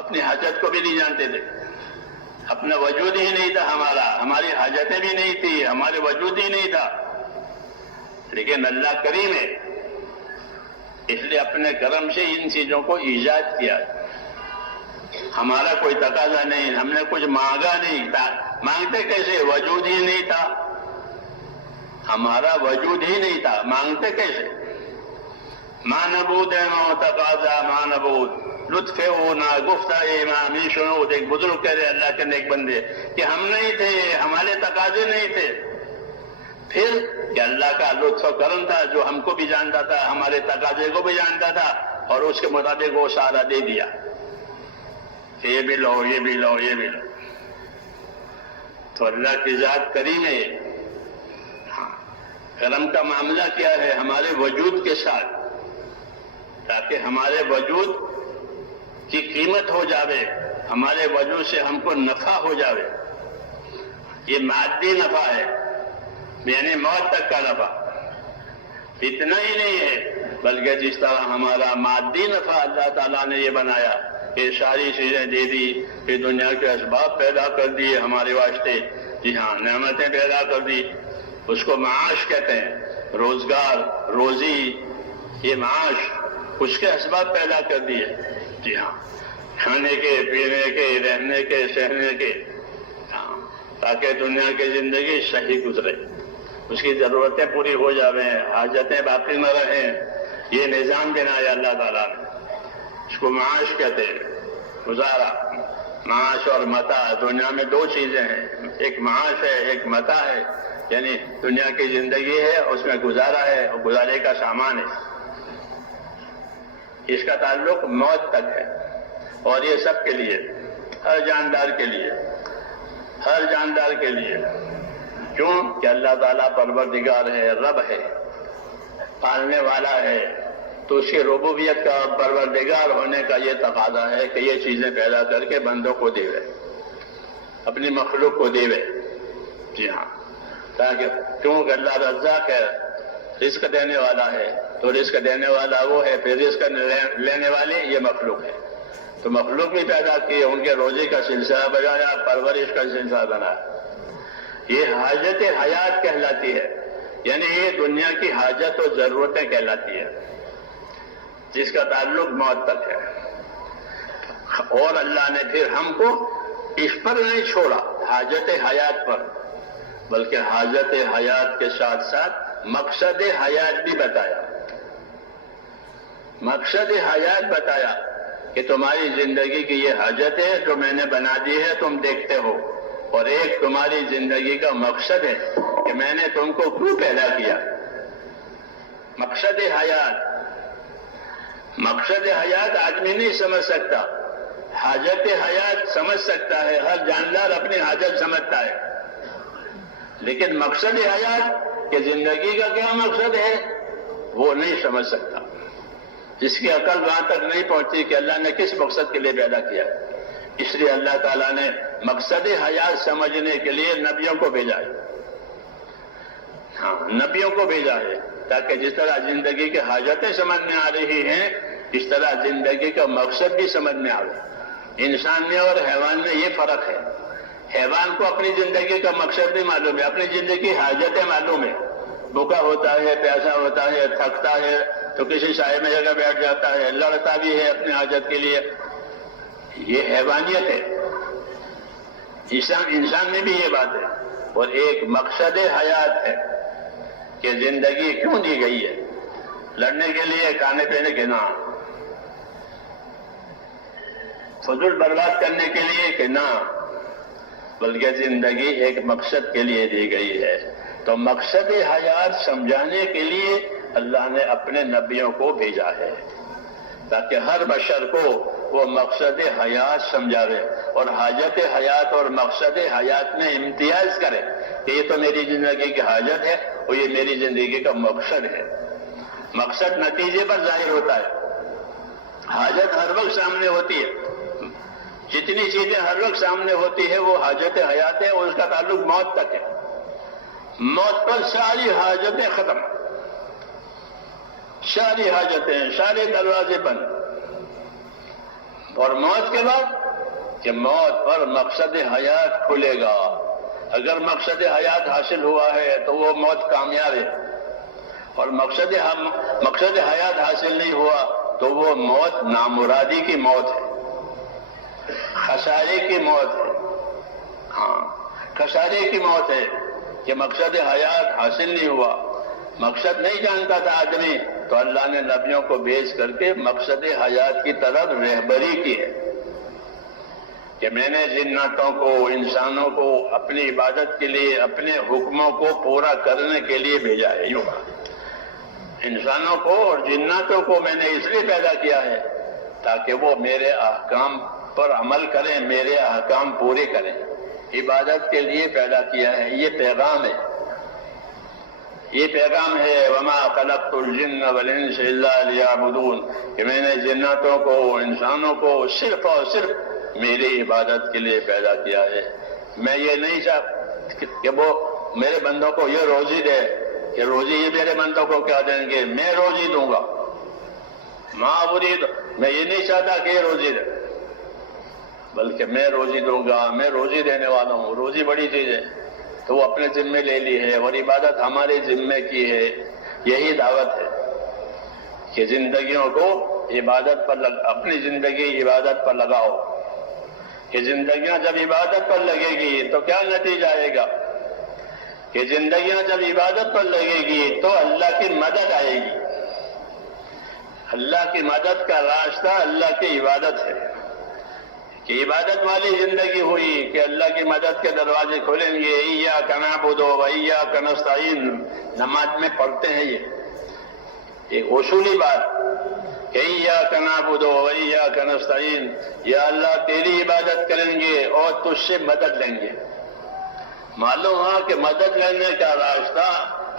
اپنی حاجت کو بھی نہیں جانتے تھے، اپنا وجود ہی نہیں تھا ہماری حاجتیں بھی نہیں تھی، ہمارے وجود ہی نہیں تھا۔ لیکن اللہ کریم ہے، اس لیے اپنے کرم سے ان چیزوں کو ایجاد کیا۔ ہمارا کوئی تقاضا نہیں، ہم نے کچھ مانگا نہیں تھا۔ مانگتے کیسے؟ وجود ہی نہیں تھا، ہمارا وجود ہی نہیں تھا، مانگتے کیسے؟ ماں نبود ہے ماں تقاضا ماں نبود لطف ہونا گفتہ امامی شنود۔ ایک بزرگ کہہ رہے اللہ کے نیک بندے کہ ہم نہیں تھے، ہمارے تقاضے نہیں تھے، پھر کہ اللہ کا لطف و کرم تھا جو ہم کو بھی جانتا تھا، ہمارے تقاضے کو بھی جانتا تھا، اور اس کے مطابق وہ سارا دے دیا کہ یہ بھی لو، یہ بھی لو، یہ بھی لو۔ تو اللہ کی ذات کریم ہے۔ ہاں، کرم کا معاملہ کیا ہے؟ ہمارے وجود کے ساتھ، تاکہ ہمارے وجود کی قیمت ہو جاوے، ہمارے وجود سے ہم کو نفع ہو جاوے۔ یہ مادی نفع ہے، یعنی موت تک کا نفع۔ اتنا ہی نہیں ہے، بلکہ جس طرح ہمارا مادی نفع اللہ تعالیٰ نے یہ بنایا کہ ساری چیزیں دے دی، کہ دنیا کے اسباب پیدا کر دیے ہمارے واسطے، جی ہاں، نعمتیں پیدا کر دی، اس کو معاش کہتے ہیں، روزگار، روزی، یہ معاش، اس کے اسباب پیدا کر دیے، جی ہاں، کھانے کے، پینے کے، رہنے کے، سہنے کے، ہاں، تاکہ دنیا کی زندگی صحیح گزرے، اس کی ضرورتیں پوری ہو جاویں، حاجتیں باقی نہ رہیں۔ یہ نظام بنایا اللہ تعالیٰ نے، اس کو معاش کہتے ہیں، گزارا۔ معاش اور متاع دنیا میں 2 چیزیں ہیں، ایک معاش ہے، ایک متاع ہے، یعنی دنیا کی زندگی ہے، اس میں گزارا ہے اور گزارے کا سامان ہے، اس کا تعلق موت تک ہے۔ اور یہ سب کے لیے، ہر جاندار کے لیے، ہر جاندار کے لیے۔ کیوں؟ کہ اللہ تعالیٰ پروردگار ہے، رب ہے، پالنے والا ہے، تو اس کی ربوبیت کا، پروردگار ہونے کا یہ تقاضا ہے کہ یہ چیزیں پیدا کر کے بندوں کو دے، اپنی مخلوق کو دے۔ جی ہاں، تاکہ کیونکہ اللہ رزاق ہے، رزق دینے والا ہے، تو رزق دینے والا وہ ہے، پھر رزق لینے والی یہ مخلوق ہے، تو مخلوق بھی پیدا کی، ان کے روزی کا سلسلہ بنایا، پرورش کا سلسلہ بنایا۔ یہ حاجت حیات کہلاتی ہے، یعنی یہ دنیا کی حاجت و ضرورتیں کہلاتی ہے، جس کا تعلق موت تک ہے۔ اور اللہ نے پھر ہم کو اس پر نہیں چھوڑا، حاجت حیات پر، بلکہ حاجت حیات کے ساتھ ساتھ مقصد حیات بھی بتایا۔ مقصد حیات بتایا کہ تمہاری زندگی کی یہ حاجت ہے جو میں نے بنا دی ہے، تم دیکھتے ہو، اور ایک تمہاری زندگی کا مقصد ہے کہ میں نے تم کو کیوں پیدا کیا۔ مقصد حیات، مقصد حیات آدمی نہیں سمجھ سکتا، حاجت حیات سمجھ سکتا ہے، ہر جاندار اپنی حاجت سمجھتا ہے، لیکن مقصد حیات کہ زندگی کا کیا مقصد ہے وہ نہیں سمجھ سکتا۔ جس کی عقل وہاں تک نہیں پہنچتی کہ اللہ نے کس مقصد کے لیے پیدا کیا، اس لیے اللہ تعالیٰ نے مقصد حیات سمجھنے کے لیے نبیوں کو بھیجا ہے۔ ہاں، نبیوں کو بھیجا ہے، تاکہ جس طرح زندگی کی حاجتیں سمجھ میں آ رہی ہیں، اس طرح زندگی کا مقصد بھی سمجھ میں آ رہا ہے۔ انسان میں اور حیوان میں یہ فرق ہے، حیوان کو اپنی زندگی کا مقصد بھی معلوم ہے، اپنی زندگی کی حاجتیں معلوم ہے، بھوکا ہوتا ہے، پیاسا ہوتا ہے، تھکتا ہے تو کسی سائے میں جگہ بیٹھ جاتا ہے، لڑتا بھی ہے اپنی حاجت کے لیے، یہ حیوانیت ہے، انسان میں بھی یہ بات ہے۔ اور ایک مقصد حیات ہے کہ زندگی کیوں دی گئی ہے؟ لڑنے کے لیے، کھانے پینے کے نہ، فضول برباد کرنے کے لیے کہ نہ، بلکہ زندگی ایک مقصد کے لیے دی گئی ہے۔ تو مقصد حیات سمجھانے کے لیے اللہ نے اپنے نبیوں کو بھیجا ہے، تاکہ ہر بشر کو وہ مقصد حیات سمجھاوے اور حاجت حیات اور مقصد حیات میں امتیاز کرے کہ یہ تو میری زندگی کی حاجت ہے اور یہ میری زندگی کا مقصد ہے۔ مقصد نتیجے پر ظاہر ہوتا ہے، حاجت ہر وقت سامنے ہوتی ہے، جتنی چیزیں ہر وقت سامنے ہوتی ہے وہ حاجت حیات ہے، اور اس کا تعلق موت تک ہے۔ موت پر ساری حاجتیں ختم، ساری حاجتیں، سارے دروازے بند، اور موت کے بعد کہ موت پر مقصد حیات کھلے گا۔ اگر مقصد حیات حاصل ہوا ہے تو وہ موت کامیاب ہے، اور مقصد حیات حاصل نہیں ہوا تو وہ موت نامرادی کی موت ہے، خسارے کی موت ہے۔ ہاں، خسارے کی موت ہے کہ مقصد حیات حاصل نہیں ہوا، مقصد نہیں جانتا تھا آدمی، تو اللہ نے نبیوں کو بھیج کر کے مقصد حیات کی طرف رہبری کی ہے کہ میں نے جناتوں کو، انسانوں کو اپنی عبادت کے لیے، اپنے حکموں کو پورا کرنے کے لیے بھیجا ہے۔ یوں انسانوں کو اور جناتوں کو میں نے اس لیے پیدا کیا ہے تاکہ وہ میرے احکام پر عمل کریں، میرے احکام پورے کریں، عبادت کے لیے پیدا کیا ہے۔ یہ پیغام ہے، یہ پیغام ہے وما خلقت الجن والانس الا لیعبدون، کہ میں نے جناتوں کو، انسانوں کو صرف اور صرف میری عبادت کے لیے پیدا کیا ہے۔ میں یہ نہیں چاہتا کہ وہ میرے بندوں کو یہ روزی دے کہ روزی یہ میرے بندوں کو کیا دیں گے، میں روزی دوں گا، ما اريد، میں یہ نہیں چاہتا کہ یہ روزی دے، بلکہ میں روزی دوں گا، میں روزی دینے والا ہوں۔ روزی بڑی چیز ہے تو وہ اپنے ذمے لے لی ہے، اور عبادت ہمارے ذمے کی ہے۔ یہی دعوت ہے کہ زندگیوں کو عبادت پر اپنی زندگی عبادت پر لگاؤ، کہ زندگیاں جب عبادت پر لگے گی تو کیا نتیجہ آئے گا؟ کہ زندگیاں جب عبادت پر لگے گی تو اللہ کی مدد آئے گی۔ اللہ کی مدد کا راستہ اللہ کی عبادت ہے، کہ عبادت والی زندگی ہوئی کہ اللہ کی مدد کے دروازے کھولیں گے۔ ایاک نعبد و ایاک نستعین، نماز میں پڑھتے ہیں یہ ایک اصولی بات کہ ایاک نعبد و ایاک نستعین، یا اللہ تیری عبادت کریں گے اور تجھ سے مدد لیں گے۔ معلوم ہوا کہ مدد لینے کا راستہ،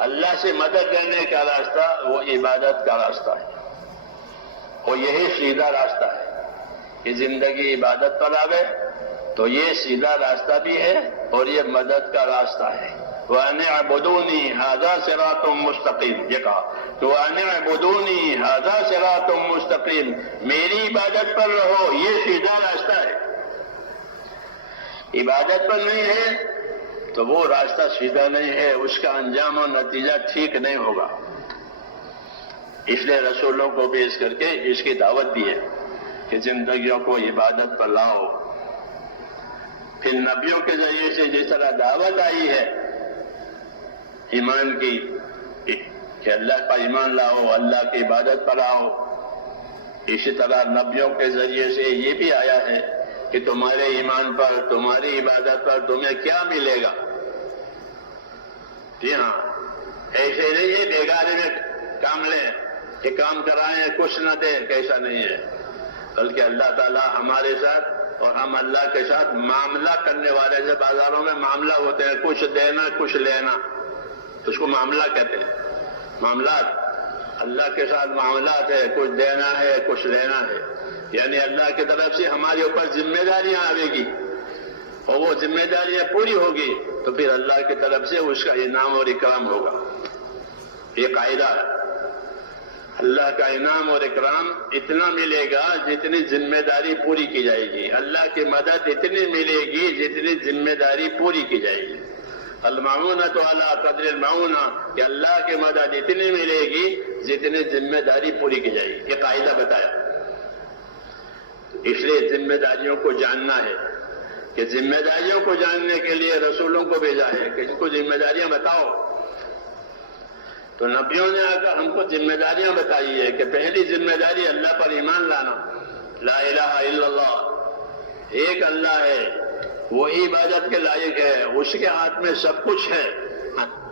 اللہ سے مدد لینے کا راستہ وہ عبادت کا راستہ ہے، اور یہی سیدھا راستہ ہے کہ زندگی عبادت پر آوے تو یہ سیدھا راستہ بھی ہے اور یہ مدد کا راستہ ہے۔ وَأَنِ اعْبُدُونِي هَذَا صِرَاطٌ مُسْتَقِيمٌ، یہ کہا کہ وَأَنِ اعْبُدُونِي هَذَا صِرَاطٌ مُسْتَقِيمٌ، میری عبادت پر رہو، یہ سیدھا راستہ ہے۔ عبادت پر نہیں ہے تو وہ راستہ سیدھا نہیں ہے، اس کا انجام اور نتیجہ ٹھیک نہیں ہوگا۔ اس لیے رسولوں کو بھیج کر کے اس کی دعوت دی ہے کہ زندگیوں کو عبادت پر لاؤ۔ پھر نبیوں کے ذریعے سے جس طرح دعوت آئی ہے ایمان کی کہ اللہ پر ایمان لاؤ، اللہ کی عبادت پر آؤ، اسی طرح نبیوں کے ذریعے سے یہ بھی آیا ہے کہ تمہارے ایمان پر، تمہاری عبادت پر تمہیں کیا ملے گا۔ جی ہاں، ایسے نہیں ہے بیگارے میں کام لیں کہ کام کرائیں کچھ نہ دیں، کیسا نہیں ہے، بلکہ اللہ تعالیٰ ہمارے ساتھ اور ہم اللہ کے ساتھ معاملہ کرنے والے سے بازاروں میں معاملہ ہوتے ہیں، کچھ دینا کچھ لینا، اس کو معاملہ کہتے ہیں۔ معاملات، اللہ کے ساتھ معاملات ہے، کچھ دینا ہے کچھ لینا ہے، یعنی اللہ کی طرف سے ہمارے اوپر ذمہ داریاں آئے گی اور وہ ذمہ داریاں پوری ہوگی تو پھر اللہ کی طرف سے اس کا انعام اور اکرام ہوگا۔ یہ قاعدہ ہے، اللہ کا انعام اور اکرام اتنا ملے گا جتنی ذمہ داری پوری کی جائے گی، اللہ کی مدد اتنی ملے گی جتنی ذمہ داری پوری کی جائے گی۔ المعونۃ علی قدر المعونہ، کہ اللہ کی مدد اتنی ملے گی جتنی ذمہ داری پوری کی جائے گی، یہ قاعدہ بتایا۔ اس لیے ذمہ داریوں کو جاننا ہے کہ ذمہ داریوں کو جاننے کے لیے رسولوں کو بھیجا ہے کہ ان کو ذمہ داریاں بتاؤ. تو نبیوں نے آ کر ہم کو ذمہ داریاں بتائی ہے کہ پہلی ذمہ داری اللہ پر ایمان لانا. لا الہ الا اللہ، ایک اللہ ہے، وہی عبادت کے لائق ہے، اس کے ہاتھ میں سب کچھ ہے.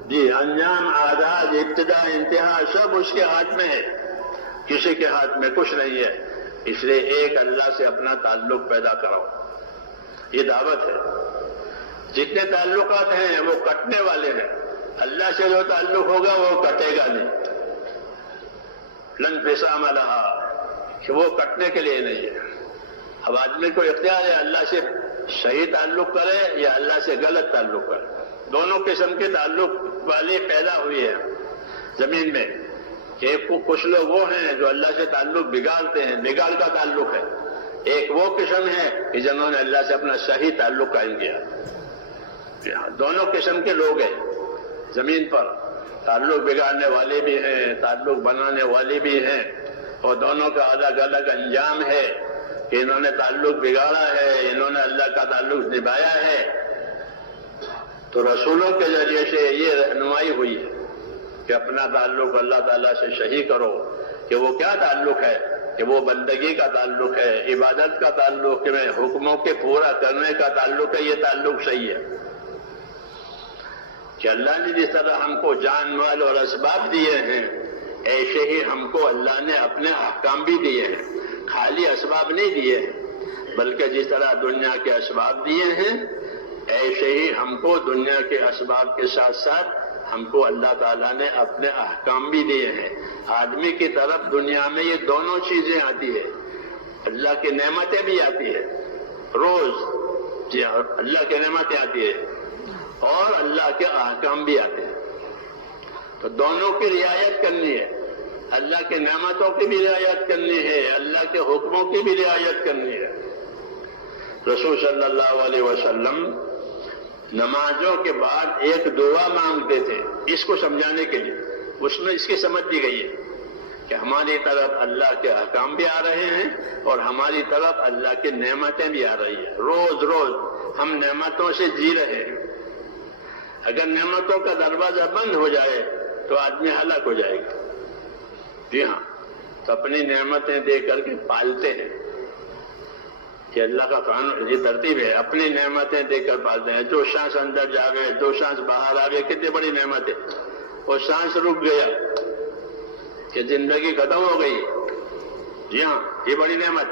جی، انجام، آغاز، ابتدا، انتہا سب اس کے ہاتھ میں ہے، کسی کے ہاتھ میں کچھ نہیں ہے. اس لیے ایک اللہ سے اپنا تعلق پیدا کرو، یہ دعوت ہے. جتنے تعلقات ہیں وہ کٹنے والے ہیں. اللہ سے جو تعلق ہوگا وہ کٹے گا نہیں. لن انفصام لہا، کہ وہ کٹنے کے لیے نہیں ہے. اب آدمی کو اختیار ہے اللہ سے صحیح تعلق کرے یا اللہ سے غلط تعلق کرے. دونوں قسم کے تعلق والی پیدا ہوئی ہے زمین میں. ایک کچھ لوگ وہ ہیں جو اللہ سے تعلق بگاڑتے ہیں، بگاڑ کا تعلق ہے. ایک وہ قسم ہے کہ جنہوں نے اللہ سے اپنا صحیح تعلق قائم کیا. دونوں قسم کے لوگ ہیں زمین پر. تعلق بگاڑنے والے بھی ہیں، تعلق بنانے والے بھی ہیں، اور دونوں کا الگ الگ انجام ہے کہ انہوں نے تعلق بگاڑا ہے، انہوں نے اللہ کا تعلق نبھایا ہے. تو رسولوں کے ذریعے سے یہ رہنمائی ہوئی ہے کہ اپنا تعلق اللہ تعالیٰ سے صحیح کرو. کہ وہ کیا تعلق ہے؟ کہ وہ بندگی کا تعلق ہے، عبادت کا تعلق ہے، حکموں کے پورا کرنے کا تعلق ہے. یہ تعلق صحیح ہے کہ اللہ نے جس طرح ہم کو جان مال اور اسباب دیے ہیں، ایسے ہی ہم کو اللہ نے اپنے احکام بھی دیے ہیں. خالی اسباب نہیں دیے ہیں، بلکہ جس طرح دنیا کے اسباب دیے ہیں ایسے ہی ہم کو دنیا کے اسباب کے ساتھ ساتھ ہم کو اللہ تعالیٰ نے اپنے احکام بھی دیے ہیں. آدمی کی طرف دنیا میں یہ دونوں چیزیں آتی ہے. اللہ کی نعمتیں بھی آتی ہے روز، جی اللہ کی نعمتیں آتی ہے، اور اللہ کے احکام بھی آتے ہیں. تو دونوں کی رعایت کرنی ہے. اللہ کی نعمتوں کی بھی رعایت کرنی ہے، اللہ کے حکموں کی بھی رعایت کرنی ہے. رسول صلی اللہ علیہ وسلم نمازوں کے بعد ایک دعا مانگتے تھے اس کو سمجھانے کے لیے. اس میں اس کی سمجھ دی گئی ہے کہ ہماری طرف اللہ کے احکام بھی آ رہے ہیں اور ہماری طرف اللہ کی نعمتیں بھی آ رہی ہیں. روز روز ہم نعمتوں سے جی رہے ہیں. اگر نعمتوں کا دروازہ بند ہو جائے تو آدمی ہلاک ہو جائے گا. جی ہاں، تو اپنی نعمتیں دے کر کے پالتے ہیں. کہ اللہ کا قانون، یہ ترتیب ہے. اپنی نعمتیں دے کر پالتے ہیں. جو سانس اندر جاوے، جو سانس باہر آوے، کتنی بڑی نعمت ہے. اور سانس رک گیا کہ زندگی ختم ہو گئی. جی ہاں، یہ بڑی نعمت.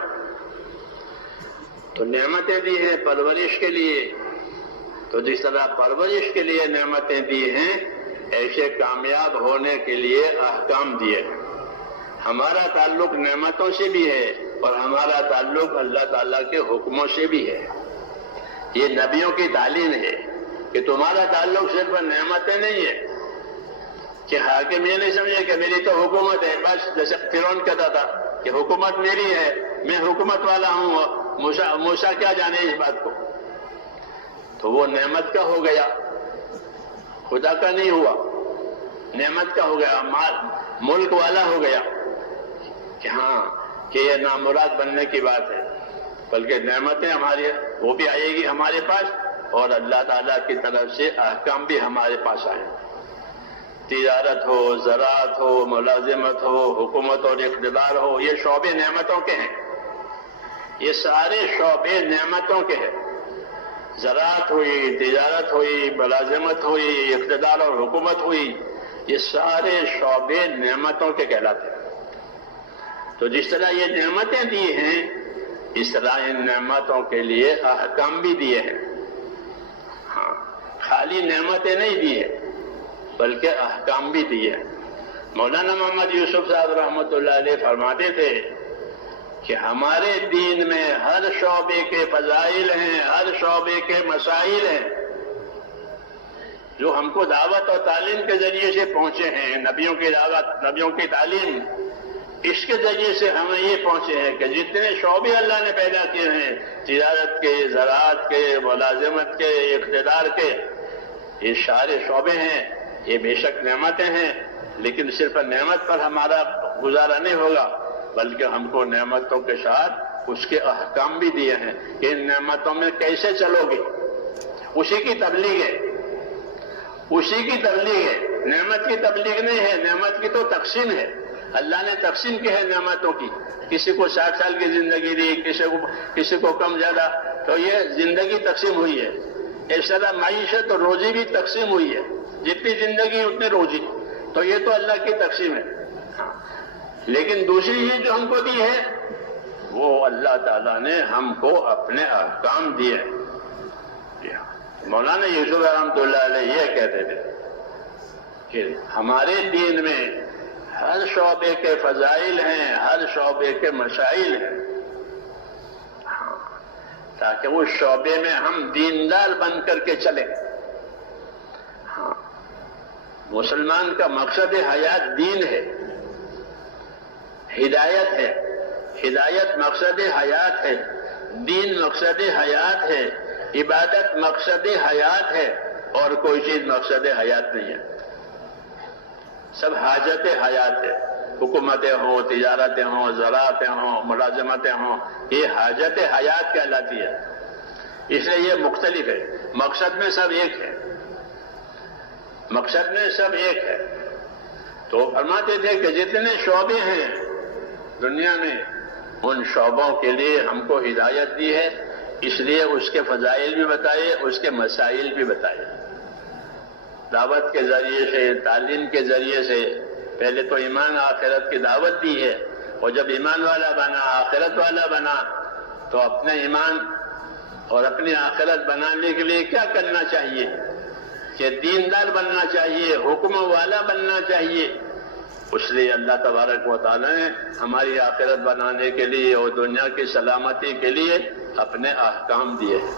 تو نعمتیں دی ہیں پرورش کے لیے. تو جس طرح پرورش کے لیے نعمتیں دی ہیں ایسے کامیاب ہونے کے لیے احکام دیے ہیں. ہمارا تعلق نعمتوں سے بھی ہے اور ہمارا تعلق اللہ تعالیٰ کے حکموں سے بھی ہے. یہ نبیوں کی تعلیم ہے کہ تمہارا تعلق صرف نعمتیں نہیں ہے کہ حاکم یہ نہیں سمجھے کہ میری تو حکومت ہے بس. جیسے فرعون کہتا تھا کہ حکومت میری ہے، میں حکومت والا ہوں، موسیٰ کیا جانے اس بات کو. تو وہ نعمت کا ہو گیا، خدا کا نہیں ہوا. نعمت کا ہو گیا، ملک والا ہو گیا کہ ہاں کہ یہ نامراد بننے کی بات ہے. بلکہ نعمتیں ہماری وہ بھی آئے گی ہمارے پاس، اور اللہ تعالیٰ کی طرف سے احکام بھی ہمارے پاس آئے. تجارت ہو، زراعت ہو، ملازمت ہو، حکومت اور اقتدار ہو، یہ شعبے نعمتوں کے ہیں. یہ سارے شعبے نعمتوں کے ہیں. زراعت ہوئی، تجارت ہوئی، ملازمت ہوئی، اقتدار اور حکومت ہوئی، یہ سارے شعبے نعمتوں کے کہلاتے ہیں. تو جس طرح یہ نعمتیں دی ہیں اس طرح ان نعمتوں کے لیے احکام بھی دیے ہیں. ہاں، خالی نعمتیں نہیں دی ہیں بلکہ احکام بھی دیے ہیں. مولانا محمد یوسف صاحب رحمۃ اللہ علیہ فرماتے تھے کہ ہمارے دین میں ہر شعبے کے فضائل ہیں، ہر شعبے کے مسائل ہیں جو ہم کو دعوت اور تعلیم کے ذریعے سے پہنچے ہیں. نبیوں کی دعوت، نبیوں کی تعلیم، اس کے ذریعے سے ہمیں یہ پہنچے ہیں کہ جتنے شعبے اللہ نے پیدا کیے ہیں، تجارت کے، زراعت کے، ملازمت کے، اقتدار کے، یہ سارے شعبے ہیں. یہ بے شک نعمتیں ہیں، لیکن صرف نعمت پر ہمارا گزارا نہیں ہوگا بلکہ ہم کو نعمتوں کے ساتھ اس کے احکام بھی دیے ہیں کہ ان نعمتوں میں کیسے چلو گے. اسی کی تبلیغ ہے، اسی کی تبلیغ ہے. نعمت کی تبلیغ نہیں ہے، نعمت کی تو تقسیم ہے. اللہ نے تقسیم کی ہے نعمتوں کی. کسی کو 60 سال کی زندگی دی، کسی کو کم زیادہ، تو یہ زندگی تقسیم ہوئی ہے. اس طرح معیشت اور روزی بھی تقسیم ہوئی ہے. جتنی زندگی اتنی روزی، تو یہ تو اللہ کی تقسیم ہے. لیکن دوسری چیز جو ہم کو دی ہے وہ اللہ تعالیٰ نے ہم کو اپنے احکام دیے. مولانا یوسف رحمۃ اللہ علیہ یہ کہتے تھے کہ ہمارے دین میں ہر شعبے کے فضائل ہیں، ہر شعبے کے مسائل ہیں، تاکہ اس شعبے میں ہم دیندار بن کر کے چلیں. مسلمان کا مقصد حیات دین ہے، ہدایت ہے. ہدایت مقصد حیات ہے، دین مقصد حیات ہے، عبادت مقصد حیات ہے، اور کوئی چیز مقصد حیات نہیں ہے. سب حاجت حیات ہے. حکومتیں ہوں، تجارتیں ہوں، زراعتیں ہوں، ملازمتیں ہوں، یہ حاجت حیات کہلاتی ہے. اس لیے یہ مختلف ہے. مقصد میں سب ایک ہے، مقصد میں سب ایک ہے. تو فرماتے تھے کہ جتنے شعبے ہیں دنیا میں، ان شعبوں کے لیے ہم کو ہدایت دی ہے. اس لیے اس کے فضائل بھی بتائے، اس کے مسائل بھی بتائے. دعوت کے ذریعے سے، تعلیم کے ذریعے سے پہلے تو ایمان آخرت کی دعوت دی ہے، اور جب ایمان والا بنا، آخرت والا بنا، تو اپنے ایمان اور اپنی آخرت بنانے کے لیے کیا کرنا چاہیے؟ کہ دیندار بننا چاہیے، حکم والا بننا چاہیے. اس لیے اللہ تبارک و تعالیٰ نے ہماری آخرت بنانے کے لیے اور دنیا کی سلامتی کے لیے اپنے احکام دیے ہیں.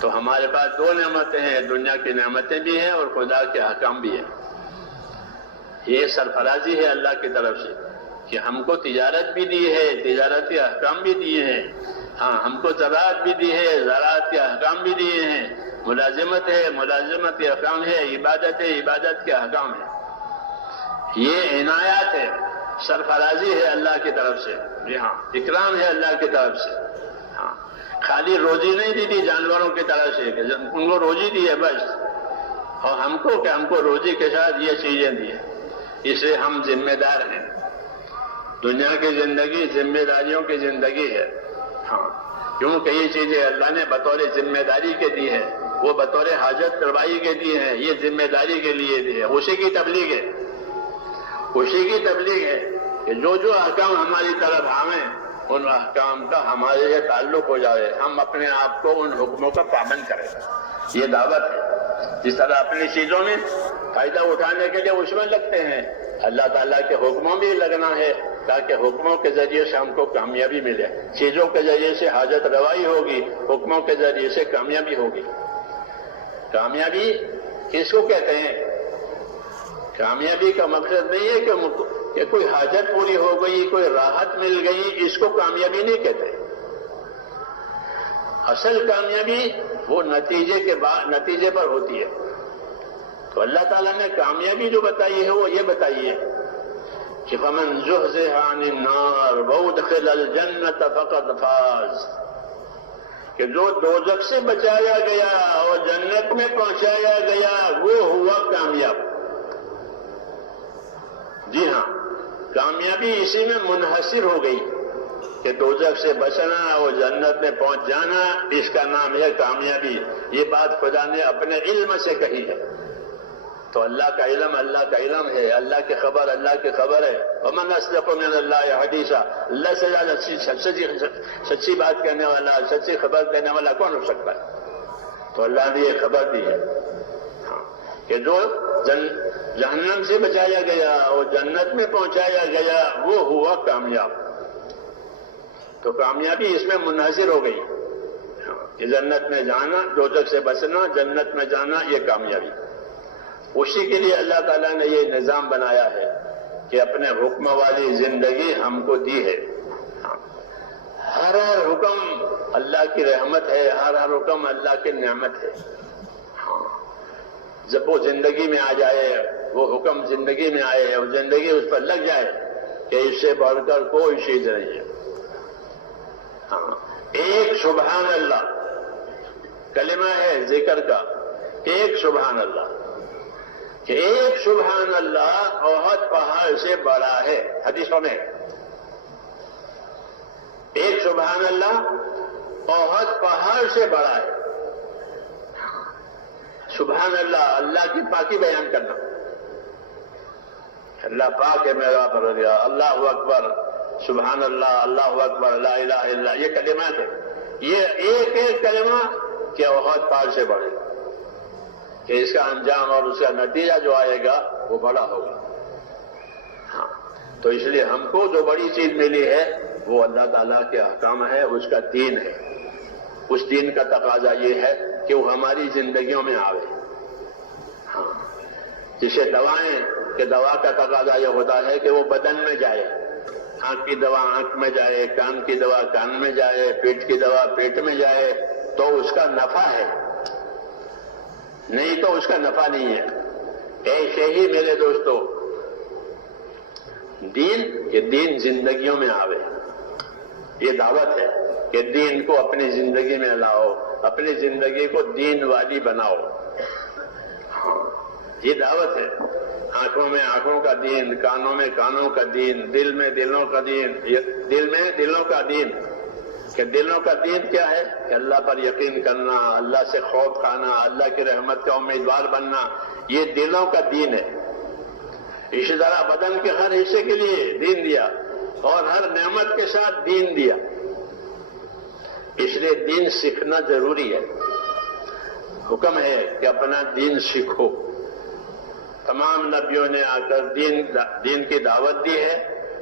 تو ہمارے پاس دو نعمتیں ہیں، دنیا کی نعمتیں بھی ہیں اور خدا کے احکام بھی ہیں. یہ سرفرازی ہے اللہ کی طرف سے کہ ہم کو تجارت بھی دی ہے، تجارتی احکام بھی دیے ہیں. ہاں، ہم کو زراعت بھی دی ہے، زراعت کے احکام بھی دیے ہیں. ملازمت ہے، ملازمت کے احکام ہے. عبادت ہے، عبادت کے احکام ہے. یہ عنایات ہے، سرفرازی ہے اللہ کی طرف سے. جی ہاں، اکرام ہے اللہ کی طرف سے. ہاں، خالی روزی نہیں دی تھی جانوروں کی طرف سے کہ ان کو روزی دی ہے بس، اور ہم کو کہ ہم کو روزی کے ساتھ یہ چیزیں دی ہیں. اسے ہم ذمہ دار ہیں. دنیا کی زندگی ذمہ داریوں کی زندگی ہے. ہاں، کیونکہ یہ چیزیں اللہ نے بطور ذمہ داری کے دی ہے، وہ بطور حاجت کروائی کے دی ہیں. یہ ذمہ داری کے لیے دی ہے. اسی کی تبلیغ ہے، اسی کی تبلیغ ہے کہ جو احکام ہماری طرف آئیں ان احکام کا ہمارے یہ تعلق ہو جائے، ہم اپنے آپ کو ان حکموں کا پابند کریں. یہ دعوت ہے. جس طرح اپنی چیزوں میں فائدہ اٹھانے کے لیے اس میں لگتے ہیں، اللہ تعالیٰ کے حکموں میں لگنا ہے تاکہ حکموں کے ذریعے سے ہم کو کامیابی ملے. چیزوں کے ذریعے سے حاجت روائی ہوگی، حکموں کے ذریعے سے کامیابی ہوگی. کامیابی کس کو کہتے ہیں؟ کامیابی کا مقصد نہیں ہے کہ کوئی حاجت پوری ہو گئی، کوئی راحت مل گئی، اس کو کامیابی نہیں کہتے. اصل کامیابی وہ نتیجے پر ہوتی ہے. تو اللہ تعالیٰ نے کامیابی جو بتائی ہے وہ یہ بتائی ہے کہ فَمَنْ زُحْزِحَ عَنِ النَّارِ وَأُدْخِلَ الْجَنَّةَ فَقَدْ فَازَ، کہ جو دوزخ سے بچایا گیا اور جنت میں پہنچایا گیا وہ ہوا کامیاب. جی ہاں، کامیابی اسی میں منحصر ہو گئی کہ دوزخ سے بچنا اور جنت میں پہنچ جانا، اس کا نام ہے کامیابی. یہ بات خدا نے اپنے علم سے کہی ہے. تو اللہ کا علم ہے، اللہ کی خبر ہے. وَمَنْ أَصْدَقُ مِنَ اللَّهِ حَدِيثًا، اللہ سے زیادہ سچی بات کہنے والا، سچی خبر دینے والا کون ہو سکتا ہے؟ تو اللہ نے یہ خبر دی ہے کہ جو جہنم سے بچایا گیا اور جنت میں پہنچایا گیا وہ ہوا کامیاب. تو کامیابی اس میں منحصر ہو گئی کہ جنت میں جانا، دوزخ سے بچنا، جنت میں جانا، یہ کامیابی. اسی کے لیے اللہ تعالیٰ نے یہ نظام بنایا ہے کہ اپنے حکم والی زندگی ہم کو دی ہے. ہر حکم اللہ کی رحمت ہے، ہر حکم اللہ کی نعمت ہے. جب وہ زندگی میں آ جائے، وہ حکم زندگی میں آئے اور زندگی اس پر لگ جائے کہ اس سے بڑھ کر کوئی چیز نہیں ہے. ہاں، ایک سبحان اللہ کلمہ ہے ذکر کا، ایک سبحان اللہ، کہ ایک سبحان اللہ احد پہاڑ سے بڑا ہے، حدیثوں میں ایک سبحان اللہ احد پہاڑ سے بڑا ہے۔ سبحان اللہ، اللہ کی پاکی بیان کرنا، اللہ پاک ہے میرا پروردگار، اللہ اکبر، سبحان اللہ، اللہ اکبر، لا الہ الا اللہ، یہ کلمات ہیں، یہ ایک ایک کلمہ کہ احد پہاڑ سے بڑھے گا، کہ اس کا انجام اور اس کا نتیجہ جو آئے گا وہ بڑا ہوگا۔ ہاں، تو اس لیے ہم کو جو بڑی چیز ملی ہے وہ اللہ تعالیٰ کے احکام ہے، اس کا دین ہے۔ اس دین کا تقاضا یہ ہے کہ وہ ہماری زندگیوں میں آوے۔ ہاں، جسے دوائیں، کہ دوا کا تقاضا یہ ہوتا ہے کہ وہ بدن میں جائے، آنکھ کی دوا آنکھ میں جائے، کان کی دوا کان میں جائے، پیٹ کی دوا پیٹ میں جائے، تو اس کا نفع ہے، نہیں تو اس کا نفع نہیں ہے۔ ایسے ہی میرے دوستو دین، یہ دین زندگیوں میں آوے، یہ دعوت ہے کہ دین کو اپنی زندگی میں لاؤ، اپنی زندگی کو دین والی بناؤ۔ ہاں، یہ دعوت ہے۔ آنکھوں میں آنکھوں کا دین، کانوں میں کانوں کا دین، دل میں دلوں کا دین، دل میں دلوں کا دین، کہ دلوں کا دین کیا ہے؟ کہ اللہ پر یقین کرنا، اللہ سے خوف کھانا، اللہ کی رحمت کا امیدوار بننا، یہ دلوں کا دین ہے۔ اسی طرح بدن کے ہر حصے کے لیے دین دیا اور ہر نعمت کے ساتھ دین دیا، اس لیے دین سیکھنا ضروری ہے۔ حکم ہے کہ اپنا دین سیکھو۔ تمام نبیوں نے آ کر دین کی دعوت دی ہے،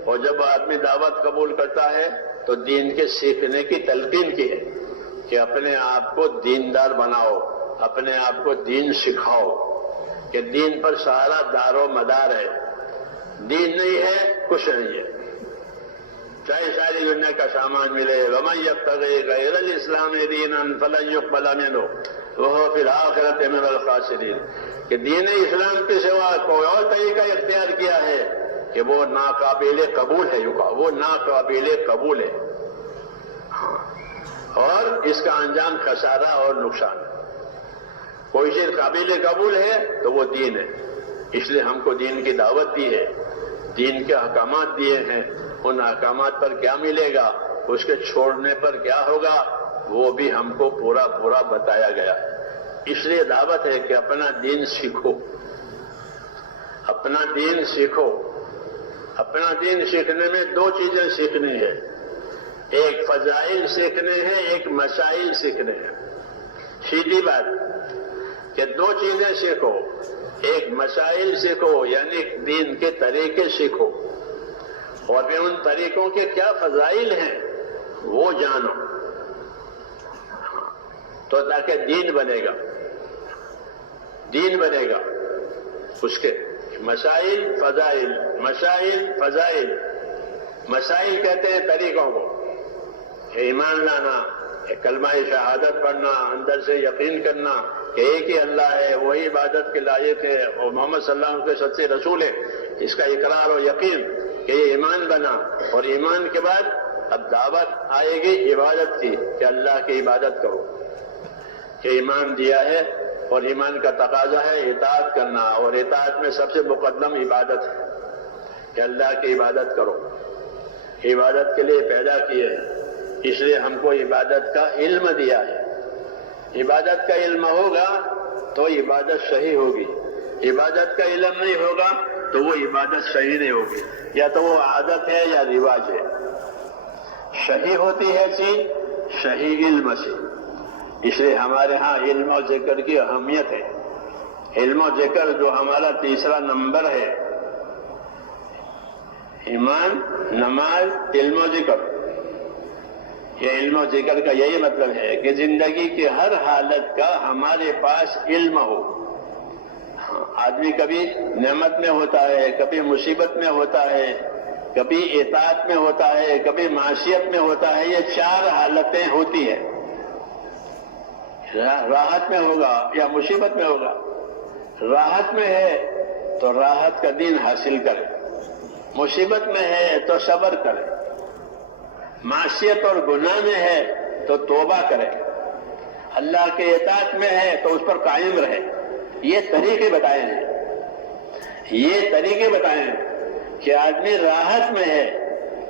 اور جب آدمی دعوت قبول کرتا ہے تو دین کے سیکھنے کی تلقین کی ہے کہ اپنے آپ کو دیندار بناؤ، اپنے آپ کو دین سکھاؤ، کہ دین پر سارا دار و مدار ہے۔ دین نہیں ہے کچھ نہیں ہے، چاہے ساری دنیا کا سامان ملے۔ وَمَن يَبْتَغِي غَيْرَ الْإِسْلَامِ دِينًا فَلَن يُقْبَلَ مِنْهُ وَهُوَ فِي الْآخِرَةِ مِنَ الْخَاسِرِينَ، کہ دین اسلام کے سوا کوئی اور طریقہ اختیار کیا ہے کہ وہ ناقابل قبول ہے، وہ ناقابل قبول ہے، اور اس کا انجام خسارہ اور نقصان ہے۔ کوئی چیز قابل قبول ہے تو وہ دین ہے، اس لیے ہم کو دین کی دعوت دی ہے، دین کے احکامات دیے ہیں، ان احکامات پر کیا ملے گا، اس کے چھوڑنے پر کیا ہوگا، وہ بھی ہم کو پورا پورا بتایا گیا۔ اس لیے دعوت ہے کہ اپنا دین سیکھو، اپنا دین سیکھو۔ اپنا دین سیکھنے میں دو چیزیں سیکھنی ہے، ایک فضائل سیکھنے ہیں، ایک مسائل سیکھنے ہیں۔ سیدھی بات کہ دو چیزیں سیکھو، ایک مسائل سیکھو یعنی دین کے طریقے سیکھو، اور پھر ان طریقوں کے کیا فضائل ہیں وہ جانو، تو تاکہ دین بنے گا، دین بنے گا۔ اس کے مسائل فضائل، مسائل فضائل، مسائل کہتے ہیں طریقوں کو، ایمان لانا، کلمہ شہادت پڑھنا، اندر سے یقین کرنا کہ ایک ہی اللہ ہے، وہی عبادت کے لائق ہے، اور محمد صلی اللہ علیہ وسلم کے سچے رسول ہے، اس کا اقرار و یقین کہ یہ ایمان بنا، اور ایمان کے بعد اب دعوت آئے گی عبادت کی کہ اللہ کی عبادت کرو، کہ ایمان دیا ہے اور ایمان کا تقاضا ہے اطاعت کرنا، اور اطاعت میں سب سے مقدم عبادت ہے کہ اللہ کی عبادت کرو۔ عبادت کے لیے پیدا کیے، اس لیے ہم کو عبادت کا علم دیا ہے۔ عبادت کا علم ہوگا تو عبادت صحیح ہوگی، عبادت کا علم نہیں ہوگا تو وہ عبادت صحیح نہیں ہوگی، یا تو وہ عادت ہے یا رواج ہے۔ صحیح ہوتی ہے چیز صحیح علم سے، اس لیے ہمارے ہاں علم و ذکر کی اہمیت ہے۔ علم و ذکر جو ہمارا تیسرا نمبر ہے، ایمان، نماز، علم و ذکر۔ یہ علم و ذکر کا یہی مطلب ہے کہ زندگی کی ہر حالت کا ہمارے پاس علم ہو۔ آدمی کبھی نعمت میں ہوتا ہے، کبھی مصیبت میں ہوتا ہے، کبھی اطاعت میں ہوتا ہے، کبھی معصیت میں ہوتا ہے، یہ چار حالتیں ہوتی ہیں۔ راحت میں ہوگا یا مصیبت میں ہوگا۔ راحت میں ہے تو راحت کا دین حاصل کرے، مصیبت میں ہے تو صبر کرے، معصیت اور گناہ میں ہے تو توبہ کرے، اللہ کے اطاعت میں ہے تو اس پر قائم رہے. یہ طریقے بتائے ہیں، یہ طریقے بتائے ہیں کہ آدمی راحت میں ہے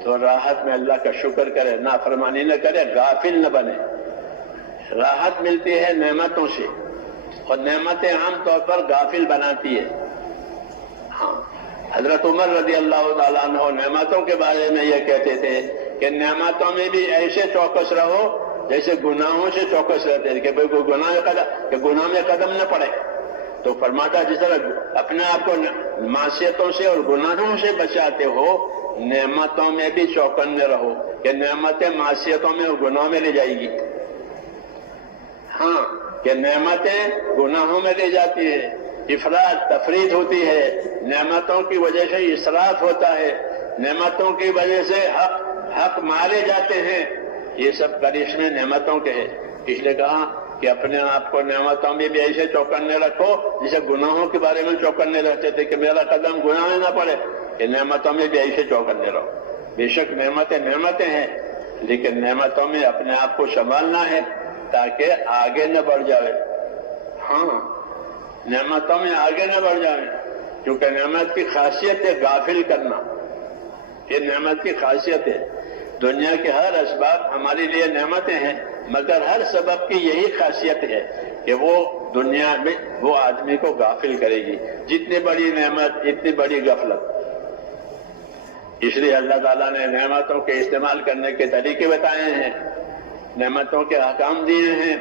تو راحت میں اللہ کا شکر کرے، نافرمانی نہ کرے، غافل نہ بنے. راحت ملتی ہے نعمتوں سے، اور نعمتیں عام طور پر غافل بناتی ہے. ہاں، حضرت عمر رضی اللہ تعالیٰ عنہ نعمتوں کے بارے میں یہ کہتے تھے کہ نعمتوں میں بھی ایسے چوکس رہو جیسے گناہوں سے چوکس رہتے ہیں، کہ بھئی کوئی گناہ میں قدم نہ پڑے. تو فرماتا جس طرح اپنے آپ کو معصیتوں سے اور گناہوں سے بچاتے ہو، نعمتوں میں بھی چوکنے رہو کہ نعمتیں معصیتوں میں اور گناہوں میں لے جائے گی. ہاں، کہ نعمتیں گناہوں میں لے جاتی ہے، افراط تفریط ہوتی ہے، نعمتوں کی وجہ سے اسراف ہوتا ہے، نعمتوں کی وجہ سے حق مارے جاتے ہیں. یہ سب کرشمے نعمتوں کے ہیں. اس لیے کہا کہ اپنے آپ کو نعمتوں میں بھی ایسے چوکنے رکھو جسے گناہوں کے بارے میں چوکنے رہتے تھے کہ میرا قدم گناہ میں نہ پڑے، کہ نعمتوں میں بھی ایسے چوکنے رہو. بے شک نعمتیں ہیں، لیکن نعمتوں میں اپنے آپ کو سنبھالنا ہے تاکہ آگے نہ بڑھ جائے. ہاں، نعمتوں میں آگے نہ بڑھ جائیں، کیونکہ نعمت کی خاصیت ہے غافل کرنا. یہ نعمت کی خاصیت ہے. دنیا کے ہر اسباب ہمارے لیے نعمتیں ہیں، مگر ہر سبب کی یہی خاصیت ہے کہ وہ دنیا میں وہ آدمی کو غافل کرے گی. جتنی بڑی نعمت اتنی بڑی غفلت. اس لیے اللہ تعالیٰ نے نعمتوں کے استعمال کرنے کے طریقے بتائے ہیں، نعمتوں کے احکام دیے ہیں.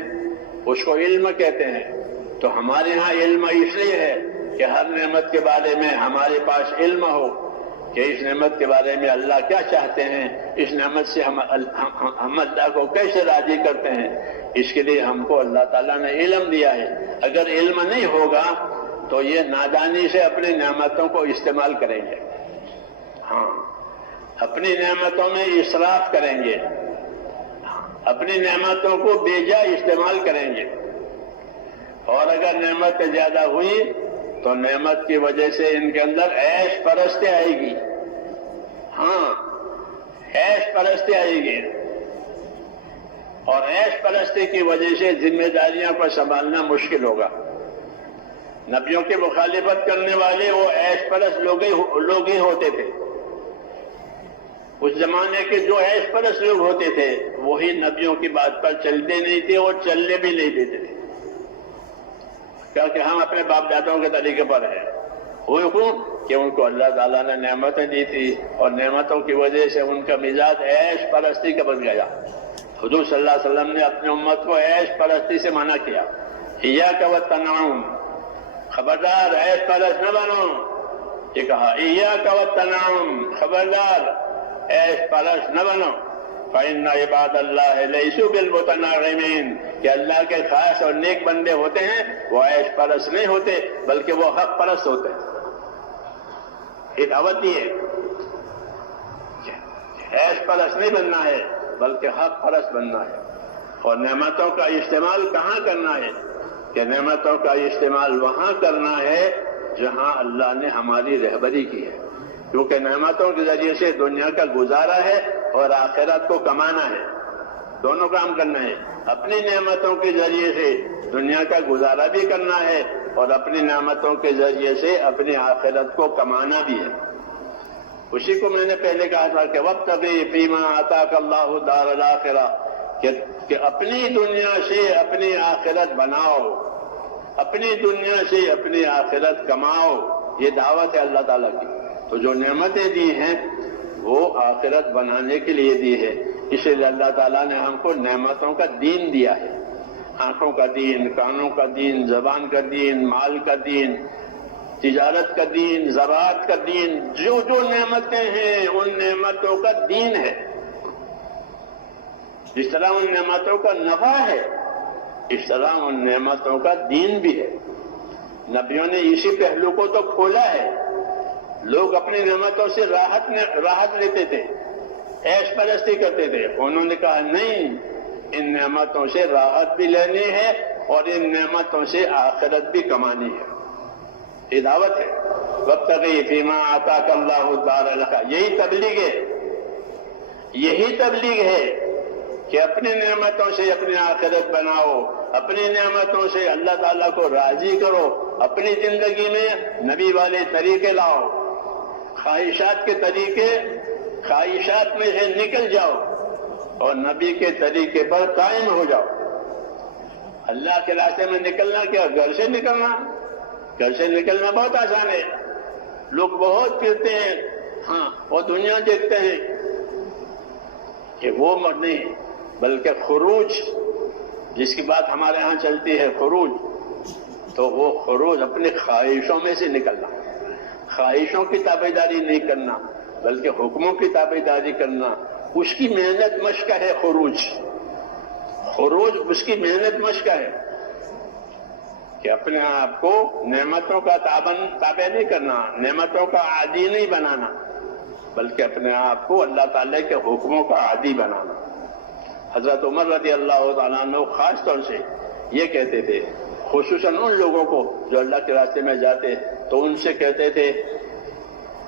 اس کو علم کہتے ہیں. تو ہمارے ہاں علم اس لیے ہے کہ ہر نعمت کے بارے میں ہمارے پاس علم ہو کہ اس نعمت کے بارے میں اللہ کیا چاہتے ہیں، اس نعمت سے ہم اللہ کو کیسے راضی کرتے ہیں. اس کے لیے ہم کو اللہ تعالیٰ نے علم دیا ہے. اگر علم نہیں ہوگا تو یہ نادانی سے اپنی نعمتوں کو استعمال کریں گے. ہاں، اپنی نعمتوں میں اسراف کریں گے، اپنی نعمتوں کو بے جا استعمال کریں گے. اور اگر نعمت زیادہ ہوئی تو نعمت کی وجہ سے ان کے اندر عیش پرستی آئے گی. ہاں، عیش پرستی آئے گی، اور عیش پرستی کی وجہ سے ذمہ داریاں کو سنبھالنا مشکل ہوگا. نبیوں کی مخالفت کرنے والے وہ عیش پرست لوگ ہی ہوتے تھے. اس زمانے کے جو عیش پرست لوگ ہوتے تھے وہی نبیوں کی بات پر چلتے نہیں تھے اور چلنے بھی نہیں دیتے تھے، کیونکہ ہم اپنے باپ دادوں کے طریقے پر ہیں. وہ کیوں کہ ان کو اللہ تعالیٰ نے نعمتیں دی تھی، اور نعمتوں کی وجہ سے ان کا مزاج عیش پرستی کا بن گیا. حضور صلی اللہ علیہ وسلم نے اپنی امت کو عیش پرستی سے منع کیا. ایاک والتنعم، خبردار عیش پرست نہ بنو. یہ کہا ایاک والتنعم، خبردار عیش پرست نہ بنو. فإن عباد اللہ لیسوا بالمتنعمین، کہ اللہ کے خاص اور نیک بندے ہوتے ہیں وہ عیش پرست نہیں ہوتے بلکہ وہ حق پرست ہوتے ہیں. یہ دعوت دی ہے، عیش پرست نہیں بننا ہے بلکہ حق پرست بننا ہے. اور نعمتوں کا استعمال کہاں کرنا ہے؟ کہ نعمتوں کا استعمال وہاں کرنا ہے جہاں اللہ نے ہماری رہبری کی ہے. کیونکہ نعمتوں کے ذریعے سے دنیا کا گزارا ہے اور آخرت کو کمانا ہے. دونوں کام کرنا ہے. اپنی نعمتوں کے ذریعے سے دنیا کا گزارا بھی کرنا ہے اور اپنی نعمتوں کے ذریعے سے اپنی آخرت کو کمانا بھی ہے. اسی کو میں نے پہلے کہا تھا کہ وابتغِ فیما آتاک اللہ دار الآخرہ، کہ اپنی دنیا سے اپنی آخرت بناؤ، اپنی دنیا سے اپنی آخرت کماؤ. یہ دعوت ہے اللہ تعالیٰ کی. تو جو نعمتیں دی ہیں وہ آخرت بنانے کے لیے دی ہے. اس لیے اللہ تعالیٰ نے ہم کو نعمتوں کا دین دیا ہے. آنکھوں کا دین، کانوں کا دین، زبان کا دین، مال کا دین، تجارت کا دین، زراعت کا دین. جو جو نعمتیں ہیں ان نعمتوں کا دین ہے. جس طرح ان نعمتوں کا نفع ہے اس طرح ان نعمتوں کا دین بھی ہے. نبیوں نے اسی پہلو کو تو کھولا ہے. لوگ اپنی نعمتوں سے راحت لیتے تھے، عیش پرستی کرتے تھے. انہوں نے کہا نہیں، ان نعمتوں سے راحت بھی لینی ہے اور ان نعمتوں سے آخرت بھی کمانی ہے. یہ دعوت ہے. وابتغِ فیما آتاک اللہ الدار الآخرہ. یہی تبلیغ ہے. یہی تبلیغ ہے کہ اپنی نعمتوں سے اپنی آخرت بناؤ، اپنی نعمتوں سے اللہ تعالیٰ کو راضی کرو، اپنی زندگی میں نبی والے طریقے لاؤ، خواہشات کے طریقے، خواہشات میں سے نکل جاؤ اور نبی کے طریقے پر قائم ہو جاؤ۔ اللہ کے راستے میں نکلنا کیا؟ گھر سے نکلنا، گھر سے نکلنا بہت آسان ہے۔ لوگ بہت پھرتے ہیں، ہاں وہ دنیا دیکھتے ہیں کہ وہ نہیں، بلکہ خروج جس کی بات ہمارے ہاں چلتی ہے، خروج، تو وہ خروج اپنی خواہشوں میں سے نکلنا، خواہشوں کی تابعداری نہیں کرنا بلکہ حکموں کی تابعداری کرنا، اس کی محنت مشق ہے خروج۔ خروج اس کی محنت مشق ہے کہ اپنے آپ کو نعمتوں کا تابع نہیں کرنا، نعمتوں کا عادی نہیں بنانا، بلکہ اپنے آپ کو اللہ تعالیٰ کے حکموں کا عادی بنانا۔ حضرت عمر رضی اللہ تعالیٰ عنہ خاص طور سے یہ کہتے تھے، خصوصاً ان لوگوں کو جو اللہ کے راستے میں جاتے تو ان سے کہتے تھے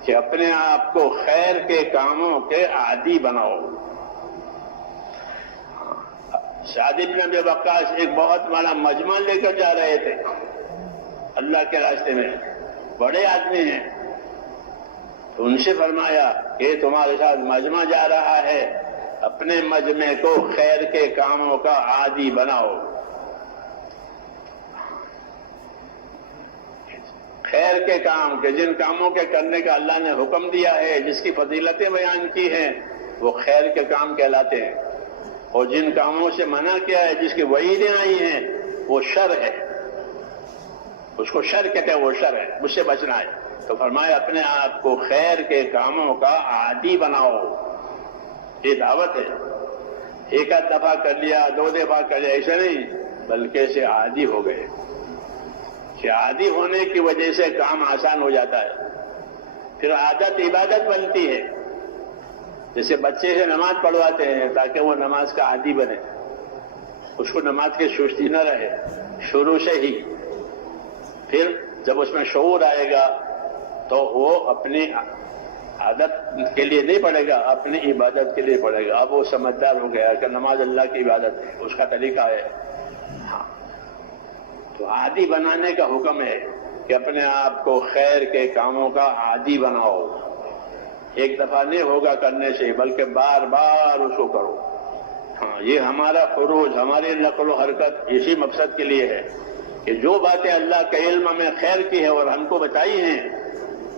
کہ اپنے آپ کو خیر کے کاموں کے عادی بناؤ۔ سعد بن ابی وقاص ایک بہت بڑا مجمع لے کر جا رہے تھے اللہ کے راستے میں، بڑے آدمی ہیں، تو ان سے فرمایا کہ تمہارے ساتھ مجمع جا رہا ہے، اپنے مجمع کو خیر کے کاموں کا عادی بناؤ۔ خیر کے کام کہ جن کاموں کے کرنے کا اللہ نے حکم دیا ہے، جس کی فضیلتیں بیان کی ہیں، وہ خیر کے کام کہلاتے ہیں، اور جن کاموں سے منع کیا ہے، جس کی وعیدیں آئی ہیں، وہ شر ہے، اس کو شر کہتے ہیں، وہ شر ہے، اس سے بچنا ہے۔ تو فرمایا اپنے آپ کو خیر کے کاموں کا عادی بناؤ۔ یہ دعوت ہے، ایک آدھ دفعہ کر لیا، دو دفعہ کر لیا، ایسے نہیں، بلکہ اسے عادی ہو گئے کہ عادی ہونے کی وجہ سے کام آسان ہو جاتا ہے، پھر عادت عبادت بنتی ہے۔ جیسے بچے سے نماز پڑھواتے ہیں تاکہ وہ نماز کا عادی بنے، اس کو نماز کی سستی نہ رہے شروع سے ہی، پھر جب اس میں شعور آئے گا تو وہ اپنی عادت کے لیے نہیں پڑھے گا، اپنی عبادت کے لیے پڑھے گا۔ اب وہ سمجھدار ہو گیا کہ نماز اللہ کی عبادت ہے، اس کا طریقہ ہے۔ ہاں، تو عادی بنانے کا حکم ہے کہ اپنے آپ کو خیر کے کاموں کا عادی بناؤ۔ ایک دفعہ نہیں ہوگا کرنے سے، بلکہ بار بار اس کو کرو۔ ہاں، یہ ہمارا خروج، ہماری نقل و حرکت اسی مقصد کے لیے ہے کہ جو باتیں اللہ کے علم میں خیر کی ہے اور ہم کو بتائی ہیں،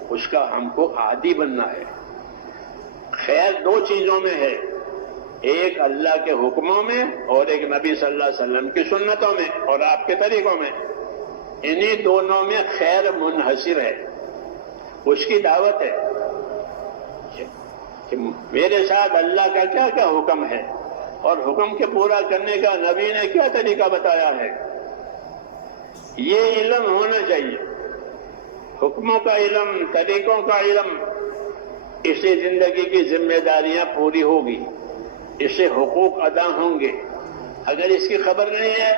اس کا ہم کو عادی بننا ہے۔ خیر دو چیزوں میں ہے، ایک اللہ کے حکموں میں اور ایک نبی صلی اللہ علیہ وسلم کی سنتوں میں اور آپ کے طریقوں میں۔ انہی دونوں میں خیر منحصر ہے، اس کی دعوت ہے کہ میرے ساتھ اللہ کا کیا کیا حکم ہے اور حکم کے پورا کرنے کا نبی نے کیا طریقہ بتایا ہے، یہ علم ہونا چاہیے۔ حکموں کا علم، طریقوں کا علم، اس سے زندگی کی ذمہ داریاں پوری ہوگی، اس سے حقوق ادا ہوں گے۔ اگر اس کی خبر نہیں ہے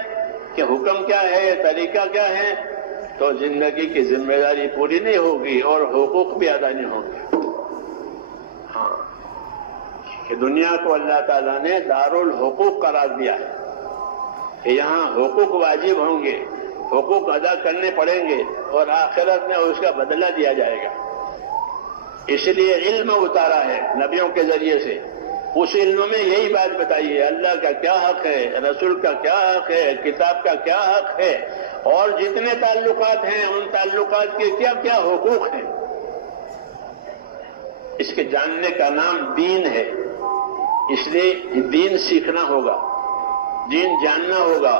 کہ حکم کیا ہے، طریقہ کیا ہے، تو زندگی کی ذمہ داری پوری نہیں ہوگی اور حقوق بھی ادا نہیں ہوں گے۔ ہاں، کہ دنیا کو اللہ تعالیٰ نے دارالحقوق قرار دیا ہے کہ یہاں حقوق واجب ہوں گے، حقوق ادا کرنے پڑیں گے اور آخرت میں اس کا بدلہ دیا جائے گا۔ اس لیے علم اتارا ہے نبیوں کے ذریعے سے، اس علم میں یہی بات بتائی ہے، اللہ کا کیا حق ہے، رسول کا کیا حق ہے، کتاب کا کیا حق ہے، اور جتنے تعلقات ہیں ان تعلقات کے کیا کیا حقوق ہیں۔ اس کے جاننے کا نام دین ہے، اس لیے دین سیکھنا ہوگا، دین جاننا ہوگا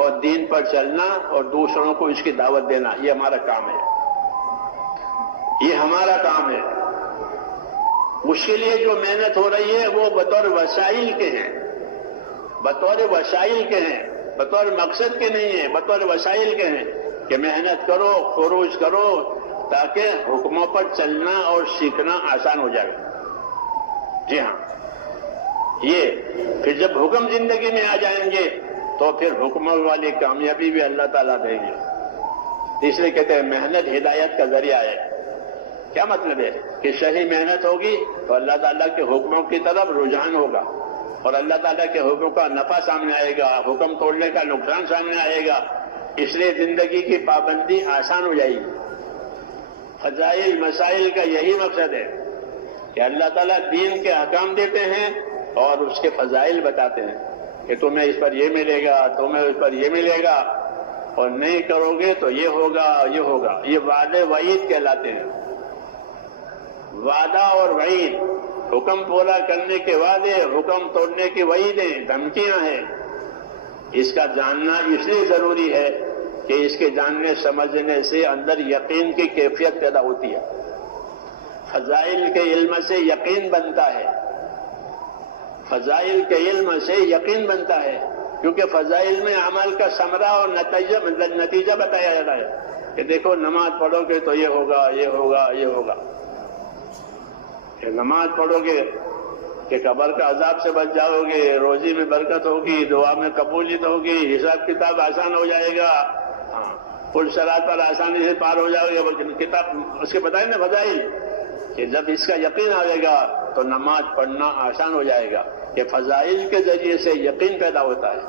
اور دین پر چلنا اور دوسروں کو اس کی دعوت دینا، یہ ہمارا کام ہے، یہ ہمارا کام ہے۔ اس کے لیے جو محنت ہو رہی ہے وہ بطور وسائل کے ہیں، بطور وسائل کے ہیں، بطور مقصد کے نہیں ہیں، بطور وسائل کے ہیں کہ محنت کرو، خروج کرو، تاکہ حکموں پر چلنا اور سیکھنا آسان ہو جائے۔ جی ہاں، یہ پھر جب حکم زندگی میں آ جائیں گے تو پھر حکموں والی کامیابی بھی اللہ تعالیٰ دیں گے۔ اس لیے کہتے ہیں محنت ہدایت کا ذریعہ ہے۔ کیا مطلب ہے کہ صحیح محنت ہوگی تو اللہ تعالیٰ کے حکموں کی طرف رجحان ہوگا اور اللہ تعالیٰ کے حکم کا نفع سامنے آئے گا، حکم توڑنے کا نقصان سامنے آئے گا، اس لیے زندگی کی پابندی آسان ہو جائے گی۔ فضائل مسائل کا یہی مقصد ہے کہ اللہ تعالیٰ دین کے احکام دیتے ہیں اور اس کے فضائل بتاتے ہیں کہ تمہیں اس پر یہ ملے گا، تمہیں اس پر یہ ملے گا، اور نہیں کرو گے تو یہ ہوگا یہ ہوگا۔ یہ وعدے وعید کہلاتے ہیں۔ وعدہ اور وعید، حکم پورا کرنے کے وعدے، حکم توڑنے کی وعیدیں، دھمکیاں ہیں۔ اس کا جاننا اس لیے ضروری ہے کہ اس کے جاننے سمجھنے سے اندر یقین کی کیفیت پیدا ہوتی ہے۔ فضائل کے علم سے یقین بنتا ہے، فضائل کے علم سے یقین بنتا ہے، کیونکہ فضائل میں عمل کا ثمرہ اور نتیجہ بتایا جاتا ہے کہ دیکھو نماز پڑھو گے تو یہ ہوگا یہ ہوگا یہ ہوگا، کہ نماز پڑھو گے کہ قبر کا عذاب سے بچ جاؤ گے، روزی میں برکت ہوگی، دعا میں قبولیت ہوگی، حساب کتاب آسان ہو جائے گا، پل صراط پر آسانی سے پار ہو جاؤ گے۔ کتاب اس کے بتائیں نا فضائل کہ جب اس کا یقین آئے گا تو نماز پڑھنا آسان ہو جائے گا، کہ فضائل کے ذریعے سے یقین پیدا ہوتا ہے۔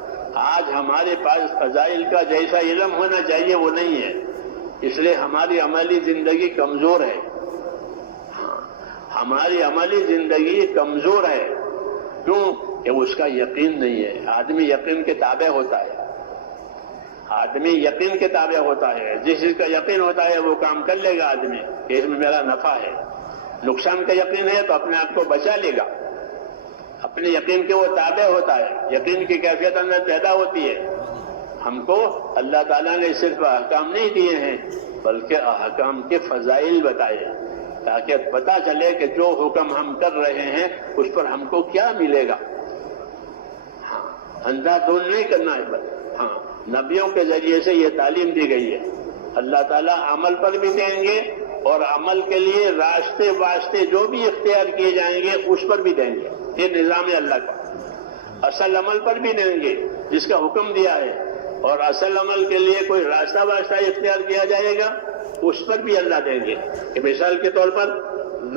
آج ہمارے پاس فضائل کا جیسا علم ہونا چاہیے وہ نہیں ہے، اس لیے ہماری عملی زندگی کمزور ہے۔ ہماری عملی زندگی کمزور ہے، کیوں کہ اس کا یقین نہیں ہے۔ آدمی یقین کے تابع ہوتا ہے، آدمی یقین کے تابع ہوتا ہے۔ جس چیز کا یقین ہوتا ہے وہ کام کر لے گا آدمی کہ اس میں میرا نفع ہے۔ نقصان کا یقین ہے تو اپنے آپ کو بچا لے گا، اپنے یقین کے وہ تابع ہوتا ہے، یقین کی کیفیت اندر پیدا ہوتی ہے۔ ہم کو اللہ تعالیٰ نے صرف احکام نہیں دیے ہیں بلکہ احکام کے فضائل بتائے، تاکہ پتہ چلے کہ جو حکم ہم کر رہے ہیں اس پر ہم کو کیا ملے گا۔ اندھا دھند نہیں کرنا ہے، بس نبیوں کے ذریعے سے یہ تعلیم دی گئی ہے۔ اللہ تعالیٰ عمل پر بھی دیں گے اور عمل کے لیے راستے واسطے جو بھی اختیار کیے جائیں گے اس پر بھی دیں گے۔ یہ نظام ہے اللہ کا۔ اصل عمل پر بھی دیں گے جس کا حکم دیا ہے، اور اصل عمل کے لیے کوئی راستہ واسطہ اختیار کیا جائے گا اس پر بھی اللہ دیں گے۔ کہ مثال کے طور پر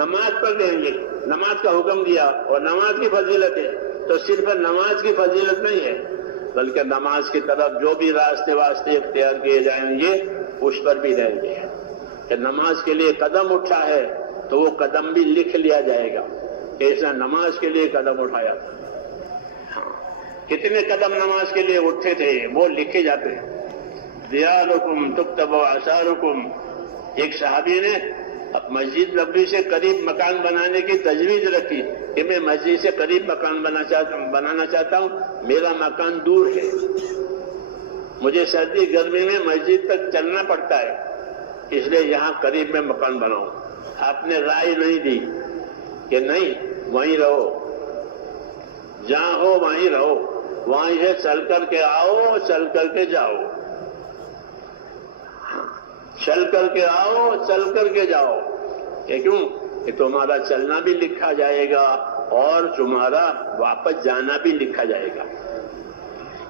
نماز پر دیں گے، نماز کا حکم دیا اور نماز کی فضیلت ہے، تو صرف نماز کی فضیلت نہیں ہے بلکہ نماز کی طرف جو بھی راستے واسطے اختیار کیے جائیں گے اس پر بھی دیں گے۔ کہ نماز کے لیے قدم اٹھا ہے تو وہ قدم بھی لکھ لیا جائے گا، ایسا نماز کے لیے قدم اٹھایا تھا۔ کتنے قدم نماز کے لیے اٹھے تھے وہ لکھے جاتے ہیں۔ دیارکم تکتب آثارکم، ایک صحابی نے اب مسجد نبوی سے قریب مکان بنانے کی تجویز رکھی کہ میں مسجد سے قریب مکان بنانا چاہتا ہوں، میرا مکان دور ہے، مجھے سردی گرمی میں مسجد تک چلنا پڑتا ہے، اس لیے یہاں قریب میں مکان بناؤں۔ آپ نے رائے نہیں دی کہ نہیں وہیں رہو، جہاں ہو وہیں رہو، وہیں سے چل کر کے آؤ، چل کر کے جاؤ، چل کر کے آؤ، چل کر کے جاؤ۔ یہ کیوں؟ کہ تمہارا چلنا بھی لکھا جائے گا اور تمہارا واپس جانا بھی لکھا جائے گا۔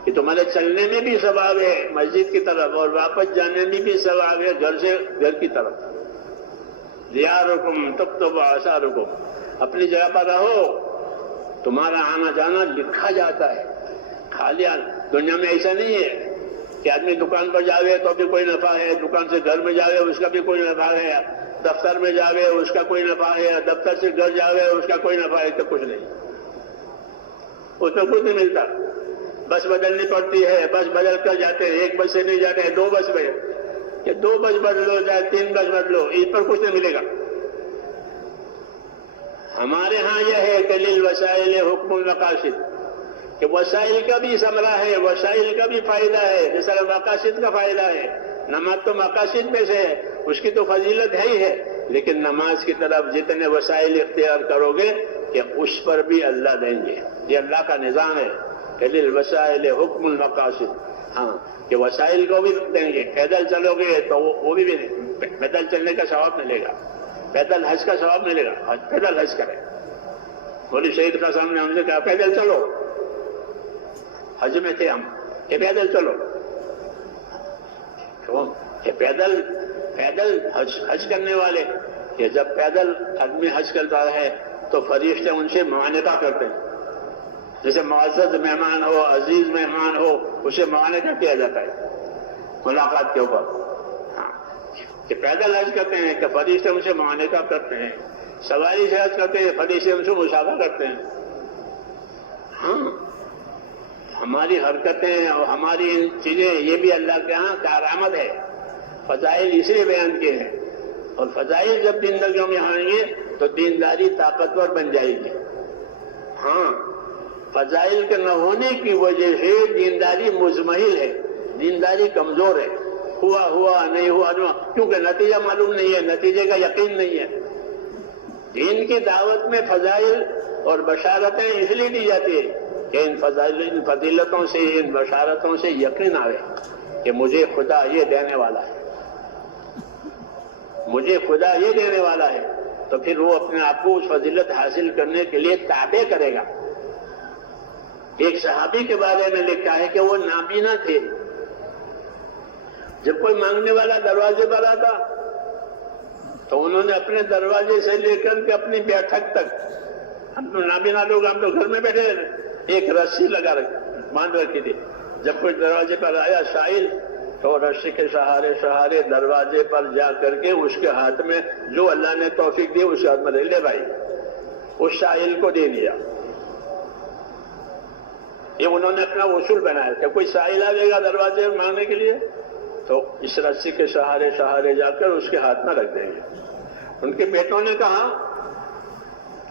کہ تمہارے چلنے میں بھی ثواب ہے مسجد کی طرف اور واپس جانے میں بھی ثواب ہے گھر سے گھر کی طرف۔ دیارکم تکتب آثارکم، اپنی جگہ پر رہو، تمہارا آنا جانا لکھا جاتا ہے۔ خالی دنیا میں ایسا نہیں ہے کہ آدمی دکان پر جاوے تو بھی کوئی نفع ہے، دکان سے گھر میں جاوے اس کا بھی کوئی نفع ہے، دفتر میں جاوے اس کا کوئی نفع ہے، دفتر سے گھر جاوے اس کا کوئی نفع ہے، تو کچھ نہیں، اس میں کچھ نہیں ملتا۔ بس بدلنی پڑتی ہے، بس بدل کر جاتے ہیں، ایک بس سے نہیں جاتے ہیں، دو بس میں، کہ دو بس بدلو چاہے تین بس بدلو، اس پر کچھ نہیں ملے گا۔ ہمارے ہاں یہ ہے کہ للوسائل حکم المقاصد، کہ وسائل کا بھی ثمرہ ہے، وسائل کا بھی فائدہ ہے، جیسا مقاصد کا فائدہ ہے۔ نماز تو مقاصد میں سے ہے، اس کی تو فضیلت ہے ہی ہے، لیکن نماز کی طرف جتنے وسائل اختیار کرو گے کہ اس پر بھی اللہ دیں گے۔ یہ اللہ کا نظام ہے کہ للوسائل حکم المقاصد، کہ وسائل کو بھی دیں گے۔ پیدل چلو گے تو وہ بھی پیدل چلنے کا ثواب ملے گا، پیدل حج کا ثواب ملے گا، پیدل حج کرے۔ بولی شہید کا سامنے ہم نے کہا پیدل چلو، حج میں تھے ہم، کہ پیدل چلو، کہ پیدل حج کرنے والے کہ جب پیدل آدمی حج کرتا ہے تو فرشتے ان سے معانقہ کرتے ہیں، جیسے معزز مہمان ہو، عزیز مہمان ہو، اسے معانقہ کیا جاتا ہے ملاقات کے اوپر. ہاں کہ پیدل حج کرتے ہیں کہ فرشتے ان سے معانقہ کرتے ہیں، سواری سے حج کرتے ہیں فرشتے ان سے مشاورہ کرتے ہیں. ہاں ہماری حرکتیں اور ہماری ان چیزیں یہ بھی اللہ کے ہاں کارآمد ہے. فضائل اس لیے بیان کیے ہیں، اور فضائل جب زندگیوں میں آئیں گے تو دینداری طاقتور بن جائے گی. ہاں فضائل کے نہ ہونے کی وجہ سے دینداری مزمحل ہے، دینداری کمزور ہے، ہوا نہیں ہوا کیونکہ نتیجہ معلوم نہیں ہے، نتیجے کا یقین نہیں ہے. دین کی دعوت میں فضائل اور بشارتیں اس لیے دی جاتی ہے کہ ان فضیلتوں سے، ان بشارتوں سے یقین آئے کہ مجھے خدا یہ دینے والا ہے، مجھے خدا یہ دینے والا ہے. تو پھر وہ اپنے آپ کو اس فضیلت حاصل کرنے کے لیے تابع کرے گا. ایک صحابی کے بارے میں لکھا ہے کہ وہ نابینا تھے. جب کوئی مانگنے والا دروازے پر آتا تو انہوں نے اپنے دروازے سے لے کر کے اپنی بیٹھک تک، ہم تو نابینا لوگ، ہم تو گھر میں بیٹھے رہے، ایک رسی لگا باندھ رکھی تھی. جب کوئی دروازے پر آیا سائل تو رسی کے سہارے دروازے پر جا کر کے اس کے ہاتھ میں جو اللہ نے توفیق دی اس ہاتھ میں لے بھائی، اس سائل کو دے دیا. یہ انہوں نے اپنا اصول بنایا کہ کوئی سائل آئے گا دروازے میں مانگنے کے لیے تو اس رسی کے سہارے جا کر اس کے ہاتھ میں رکھ دیں گے. ان کے بیٹوں نے کہا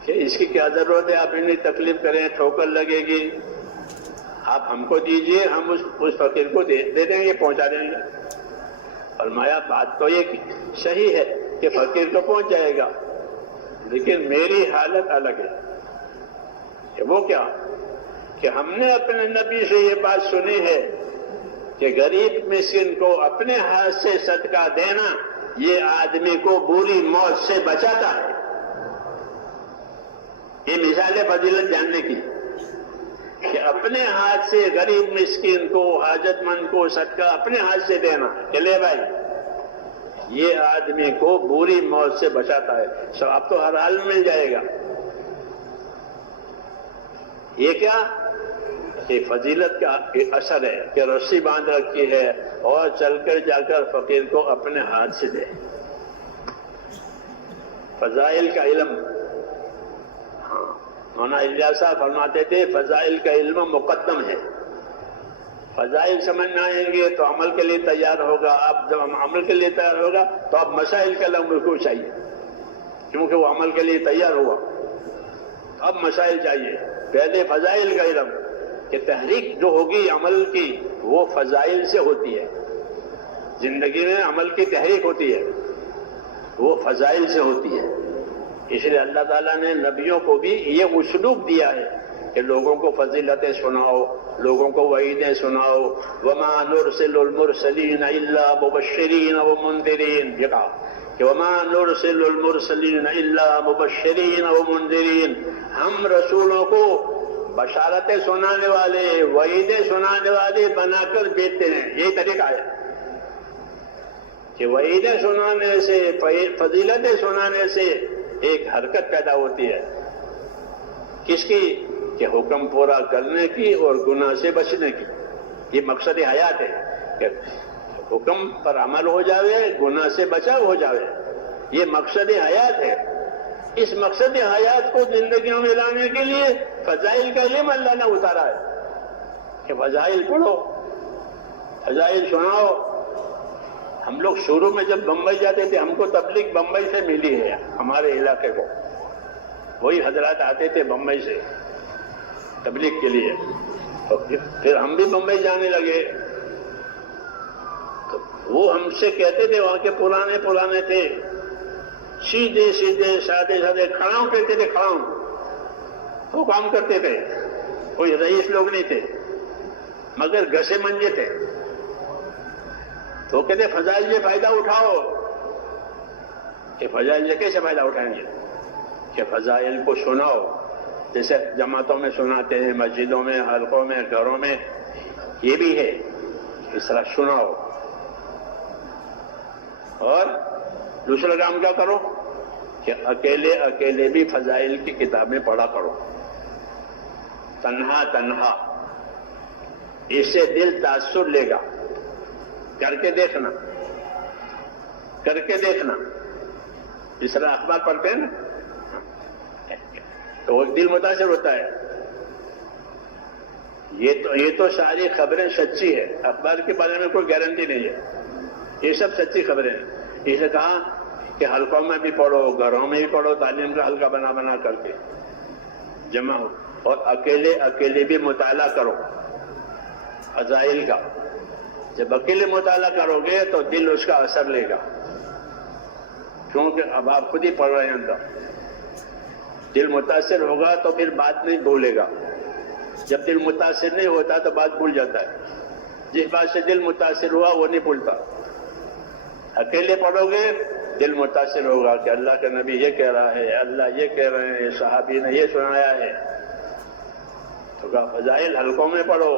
کہ اس کی کیا ضرورت ہے، آپ اتنی تکلیف کریں، ٹھوکر لگے گی، آپ ہم کو دیجئے، ہم اس فقیر کو دے دیں گے، پہنچا دیں گے. فرمایا بات تو یہ صحیح ہے کہ فقیر کو پہنچ جائے گا، لیکن میری حالت الگ ہے. کہ وہ کیا؟ کہ ہم نے اپنے نبی سے یہ بات سنی ہے کہ غریب مسکین کو اپنے ہاتھ سے صدقہ دینا یہ آدمی کو بری موت سے بچاتا ہے. یہ مثال ہے فضیلت جاننے کی کہ اپنے ہاتھ سے غریب مسکین کو، حاجت مند کو صدقہ اپنے ہاتھ سے دینا کہ لے بھائی، یہ آدمی کو بری موت سے بچاتا ہے. سو اب تو ہر حال میں مل جائے گا. یہ کیا کہ فضیلت کا اثر ہے کہ رسی باندھ رکھی ہے اور چل کر جا کر فقیر کو اپنے ہاتھ سے دے. فضائل کا علم، ہاں مولانا الیاس صاحب فرماتے تھے فضائل کا علم مقدم ہے. فضائل سمجھنا آئیں گے تو عمل کے لیے تیار ہوگا. اب جب عمل کے لیے تیار ہوگا تو اب مسائل کا علم کو چاہیے، کیونکہ وہ عمل کے لیے تیار ہوا. اب مسائل چاہیے. پہلے فضائل کا علم کہ تحریک جو ہوگی عمل کی وہ فضائل سے ہوتی ہے. زندگی میں عمل کی تحریک ہوتی ہے، وہ فضائل سے ہوتی ہے. اس لیے اللہ تعالیٰ نے نبیوں کو بھی یہ اسلوب دیا ہے کہ لوگوں کو فضیلتیں سناؤ، لوگوں کو وعیدیں سناؤ. وما نرسل المرسلین الا مبشرین ومنذرین. یہ کہا کہ وما نرسل المرسلین الا مبشرین ومنذرین، ہم رسولوں کو بشارتیں سنانے والے، وعیدیں سنانے والے بنا کر بھیجتے ہیں. یہی طریقہ ہے کہ وعیدیں سنانے سے، فضیلتیں سنانے سے ایک حرکت پیدا ہوتی ہے. کس کی؟ کہ حکم پورا کرنے کی اور گناہ سے بچنے کی. یہ مقصد حیات ہے کہ حکم پر عمل ہو جاوے، گناہ سے بچاؤ ہو جاوے. یہ مقصد حیات ہے. اس مقصد حیات کو زندگیوں میں لانے کے لیے فضائل کا علم اللہ نے اتارا ہے کہ فضائل پڑھو، فضائل سناؤ. ہم لوگ شروع میں جب بمبئی جاتے تھے، ہم کو تبلیغ بمبئی سے ملی ہے، ہمارے علاقے کو وہی حضرات آتے تھے بمبئی سے تبلیغ کے لیے. پھر ہم بھی بمبئی جانے لگے تو وہ ہم سے کہتے تھے، وہاں کے پرانے تھے، سیدھے سادے کھڑاؤں کہتے تھے. کھڑاؤں وہ کام کرتے تھے، کوئی رئیس لوگ نہیں تھے مگر گھسے منجے تھے. تو کہتے فضائل سے فائدہ اٹھاؤ. کہ فضائل سے کیسے فائدہ اٹھائیں گے؟ کہ فضائل کو سناؤ، جیسے جماعتوں میں سناتے ہیں، مسجدوں میں، حلقوں میں، گھروں میں. یہ بھی ہے اس طرح سناؤ. اور دوسرا کام کیا کرو کہ اکیلے اکیلے بھی فضائل کی کتابیں پڑھا کرو، تنہا تنہا، اس سے دل تاثر لے گا۔ کر کے دیکھنا، کر کے دیکھنا۔ جس طرح اخبار پڑھتے ہیں نا تو وہ دل متاثر ہوتا ہے۔ یہ تو ساری خبریں سچی ہے، اخبار کے بارے میں کوئی گارنٹی نہیں ہے، یہ سب سچی خبریں ہیں۔ اسے کہا کہ حلقوں میں بھی پڑھو، گھروں میں بھی پڑھو، تعلیم کا حلقہ بنا بنا کر کے جمع ہو، اور اکیلے اکیلے بھی مطالعہ کرو فضائل کا۔ جب اکیلے مطالعہ کرو گے تو دل اس کا اثر لے گا، کیونکہ اب آپ خود ہی پڑھ رہے ہیں اندر۔ دل متاثر ہوگا تو پھر بات نہیں بھولے گا، جب دل متاثر نہیں ہوتا تو بات بھول جاتا ہے۔ جس بات سے دل متاثر ہوا وہ نہیں بھولتا۔ اکیلے پڑھو گے دل متاثر ہوگا کہ اللہ کے نبی یہ کہہ رہا ہے، اللہ یہ کہہ رہے ہیں، صحابی نے یہ سنایا ہے۔ تو کہا فضائل حلقوں میں پڑھو،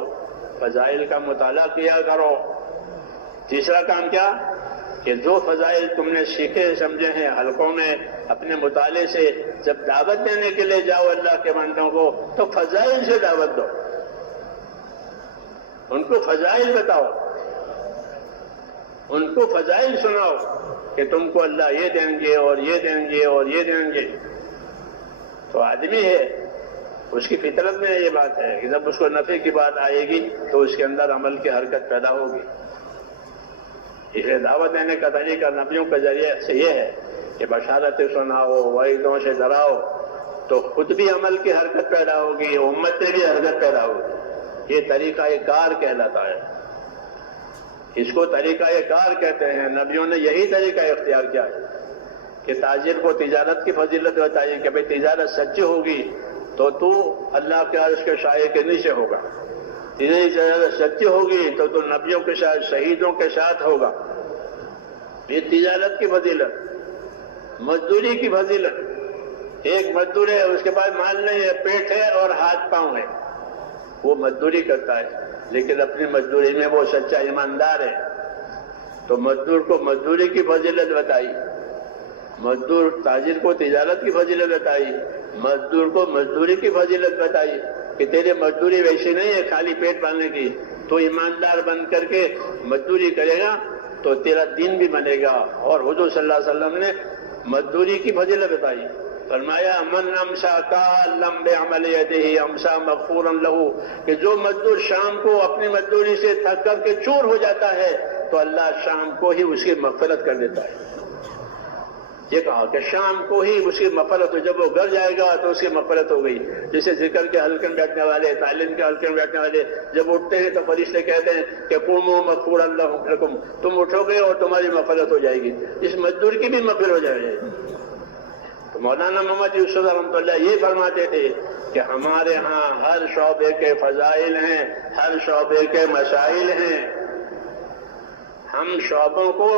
فضائل کا مطالعہ کیا کرو۔ تیسرا کام کیا کہ جو فضائل تم نے سیکھے سمجھے ہیں حلقوں میں اپنے مطالعے سے، جب دعوت دینے کے لیے جاؤ اللہ کے بندوں کو تو فضائل سے دعوت دو، ان کو فضائل بتاؤ، ان کو فضائل سناؤ کہ تم کو اللہ یہ دیں گے اور یہ دیں گے اور یہ دیں گے۔ تو آدمی ہے، اس کی فطرت میں یہ بات ہے کہ جب اس کو نفع کی بات آئے گی تو اس کے اندر عمل کی حرکت پیدا ہوگی۔ اس لیے دعوت دینے کا طریقہ نبیوں کے ذریعے سے یہ ہے کہ بشارتیں سناؤ، وعیدوں سے ڈراؤ، تو خود بھی عمل کی حرکت پیدا ہوگی، امت میں بھی حرکت پیدا ہوگی۔ یہ طریقہ کار کہلاتا ہے، اس کو طریقہ کار کہتے ہیں۔ نبیوں نے یہی طریقہ اختیار کیا ہے کہ تاجر کو تجارت کی فضیلت بتائی کہ بھئی تجارت سچی ہوگی تو تو اللہ کے عرش کے سائے کے نیچے ہوگا، تجارت سچی ہوگی تو تو نبیوں کے ساتھ، شہیدوں کے ساتھ ہوگا۔ یہ تجارت کی فضیلت، مزدوری کی فضیلت۔ ایک مزدور ہے، اس کے پاس مال نہیں ہے، پیٹ ہے اور ہاتھ پاؤں ہے، وہ مزدوری کرتا ہے لیکن اپنی مزدوری میں وہ سچا ایماندار ہے، تو مزدور کو مزدوری کی فضیلت بتائی، مزدور تاجر کو تجارت کی فضیلت بتائی، مزدور کو مزدوری کی فضیلت بتائی کہ تیری مزدوری ویسی نہیں ہے خالی پیٹ پالنے کی، تو ایماندار بن کر کے مزدوری کرے گا تو تیرا دین بھی بنے گا۔ اور حضور صلی اللہ علیہ وسلم نے مزدوری کی فضیلت بتائی، فرمایا من امسا کالم بعمل یدہ امسا مغفورا لہ، کہ جو مزدور شام کو اپنی مزدوری سے تھک کر کے چور ہو جاتا ہے تو اللہ شام کو ہی اس کی مغفرت کر دیتا ہے۔ یہ کہا کہ شام کو ہی اس کی مغفرت ہو، جب وہ گھر جائے گا تو اس کی مغفرت ہو گئی۔ جیسے ذکر کے حلقے میں بیٹھنے والے، تعلیم کے حلقے میں بیٹھنے والے جب اٹھتے ہیں تو فرشتے کہتے ہیں کہ قوموا مغفورا لکم، تم اٹھو گے اور تمہاری مغفرت ہو جائے گی، اس مزدور کی بھی مغفرت ہو جائے گی۔ تو مولانا محمد یوسف رحمۃ اللہ یہ فرماتے تھے کہ ہمارے ہاں ہر شعبے کے فضائل ہیں، ہر شعبے کے مسائل ہیں، ہم شعبوں کو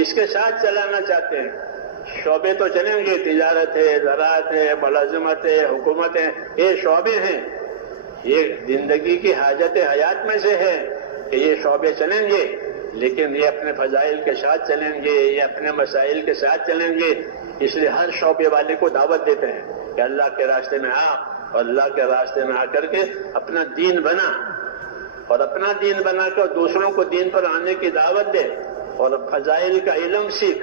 اس کے ساتھ چلانا چاہتے ہیں۔ شعبے تو چلیں گے، تجارت ہے، زراعت ہے، ملازمت ہے، حکومت ہے، یہ شعبے ہیں، یہ زندگی کی حاجت حیات میں سے ہے کہ یہ شعبے چلیں گے، لیکن یہ اپنے فضائل کے ساتھ چلیں گے، یہ اپنے مسائل کے ساتھ چلیں گے۔ اس لیے ہر شعبے والے کو دعوت دیتے ہیں کہ اللہ کے راستے میں آ، اور اللہ کے راستے میں آ کر کے اپنا دین بنا، اور اپنا دین بنا کر دوسروں کو دین پر آنے کی دعوت دے، اور فضائل کا علم سیکھ،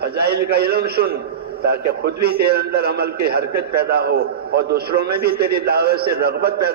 فضائل کا علم سن، تاکہ خود بھی تیرے اندر عمل کی حرکت پیدا ہو اور دوسروں میں بھی تیری دعوت سے رغبت پیدا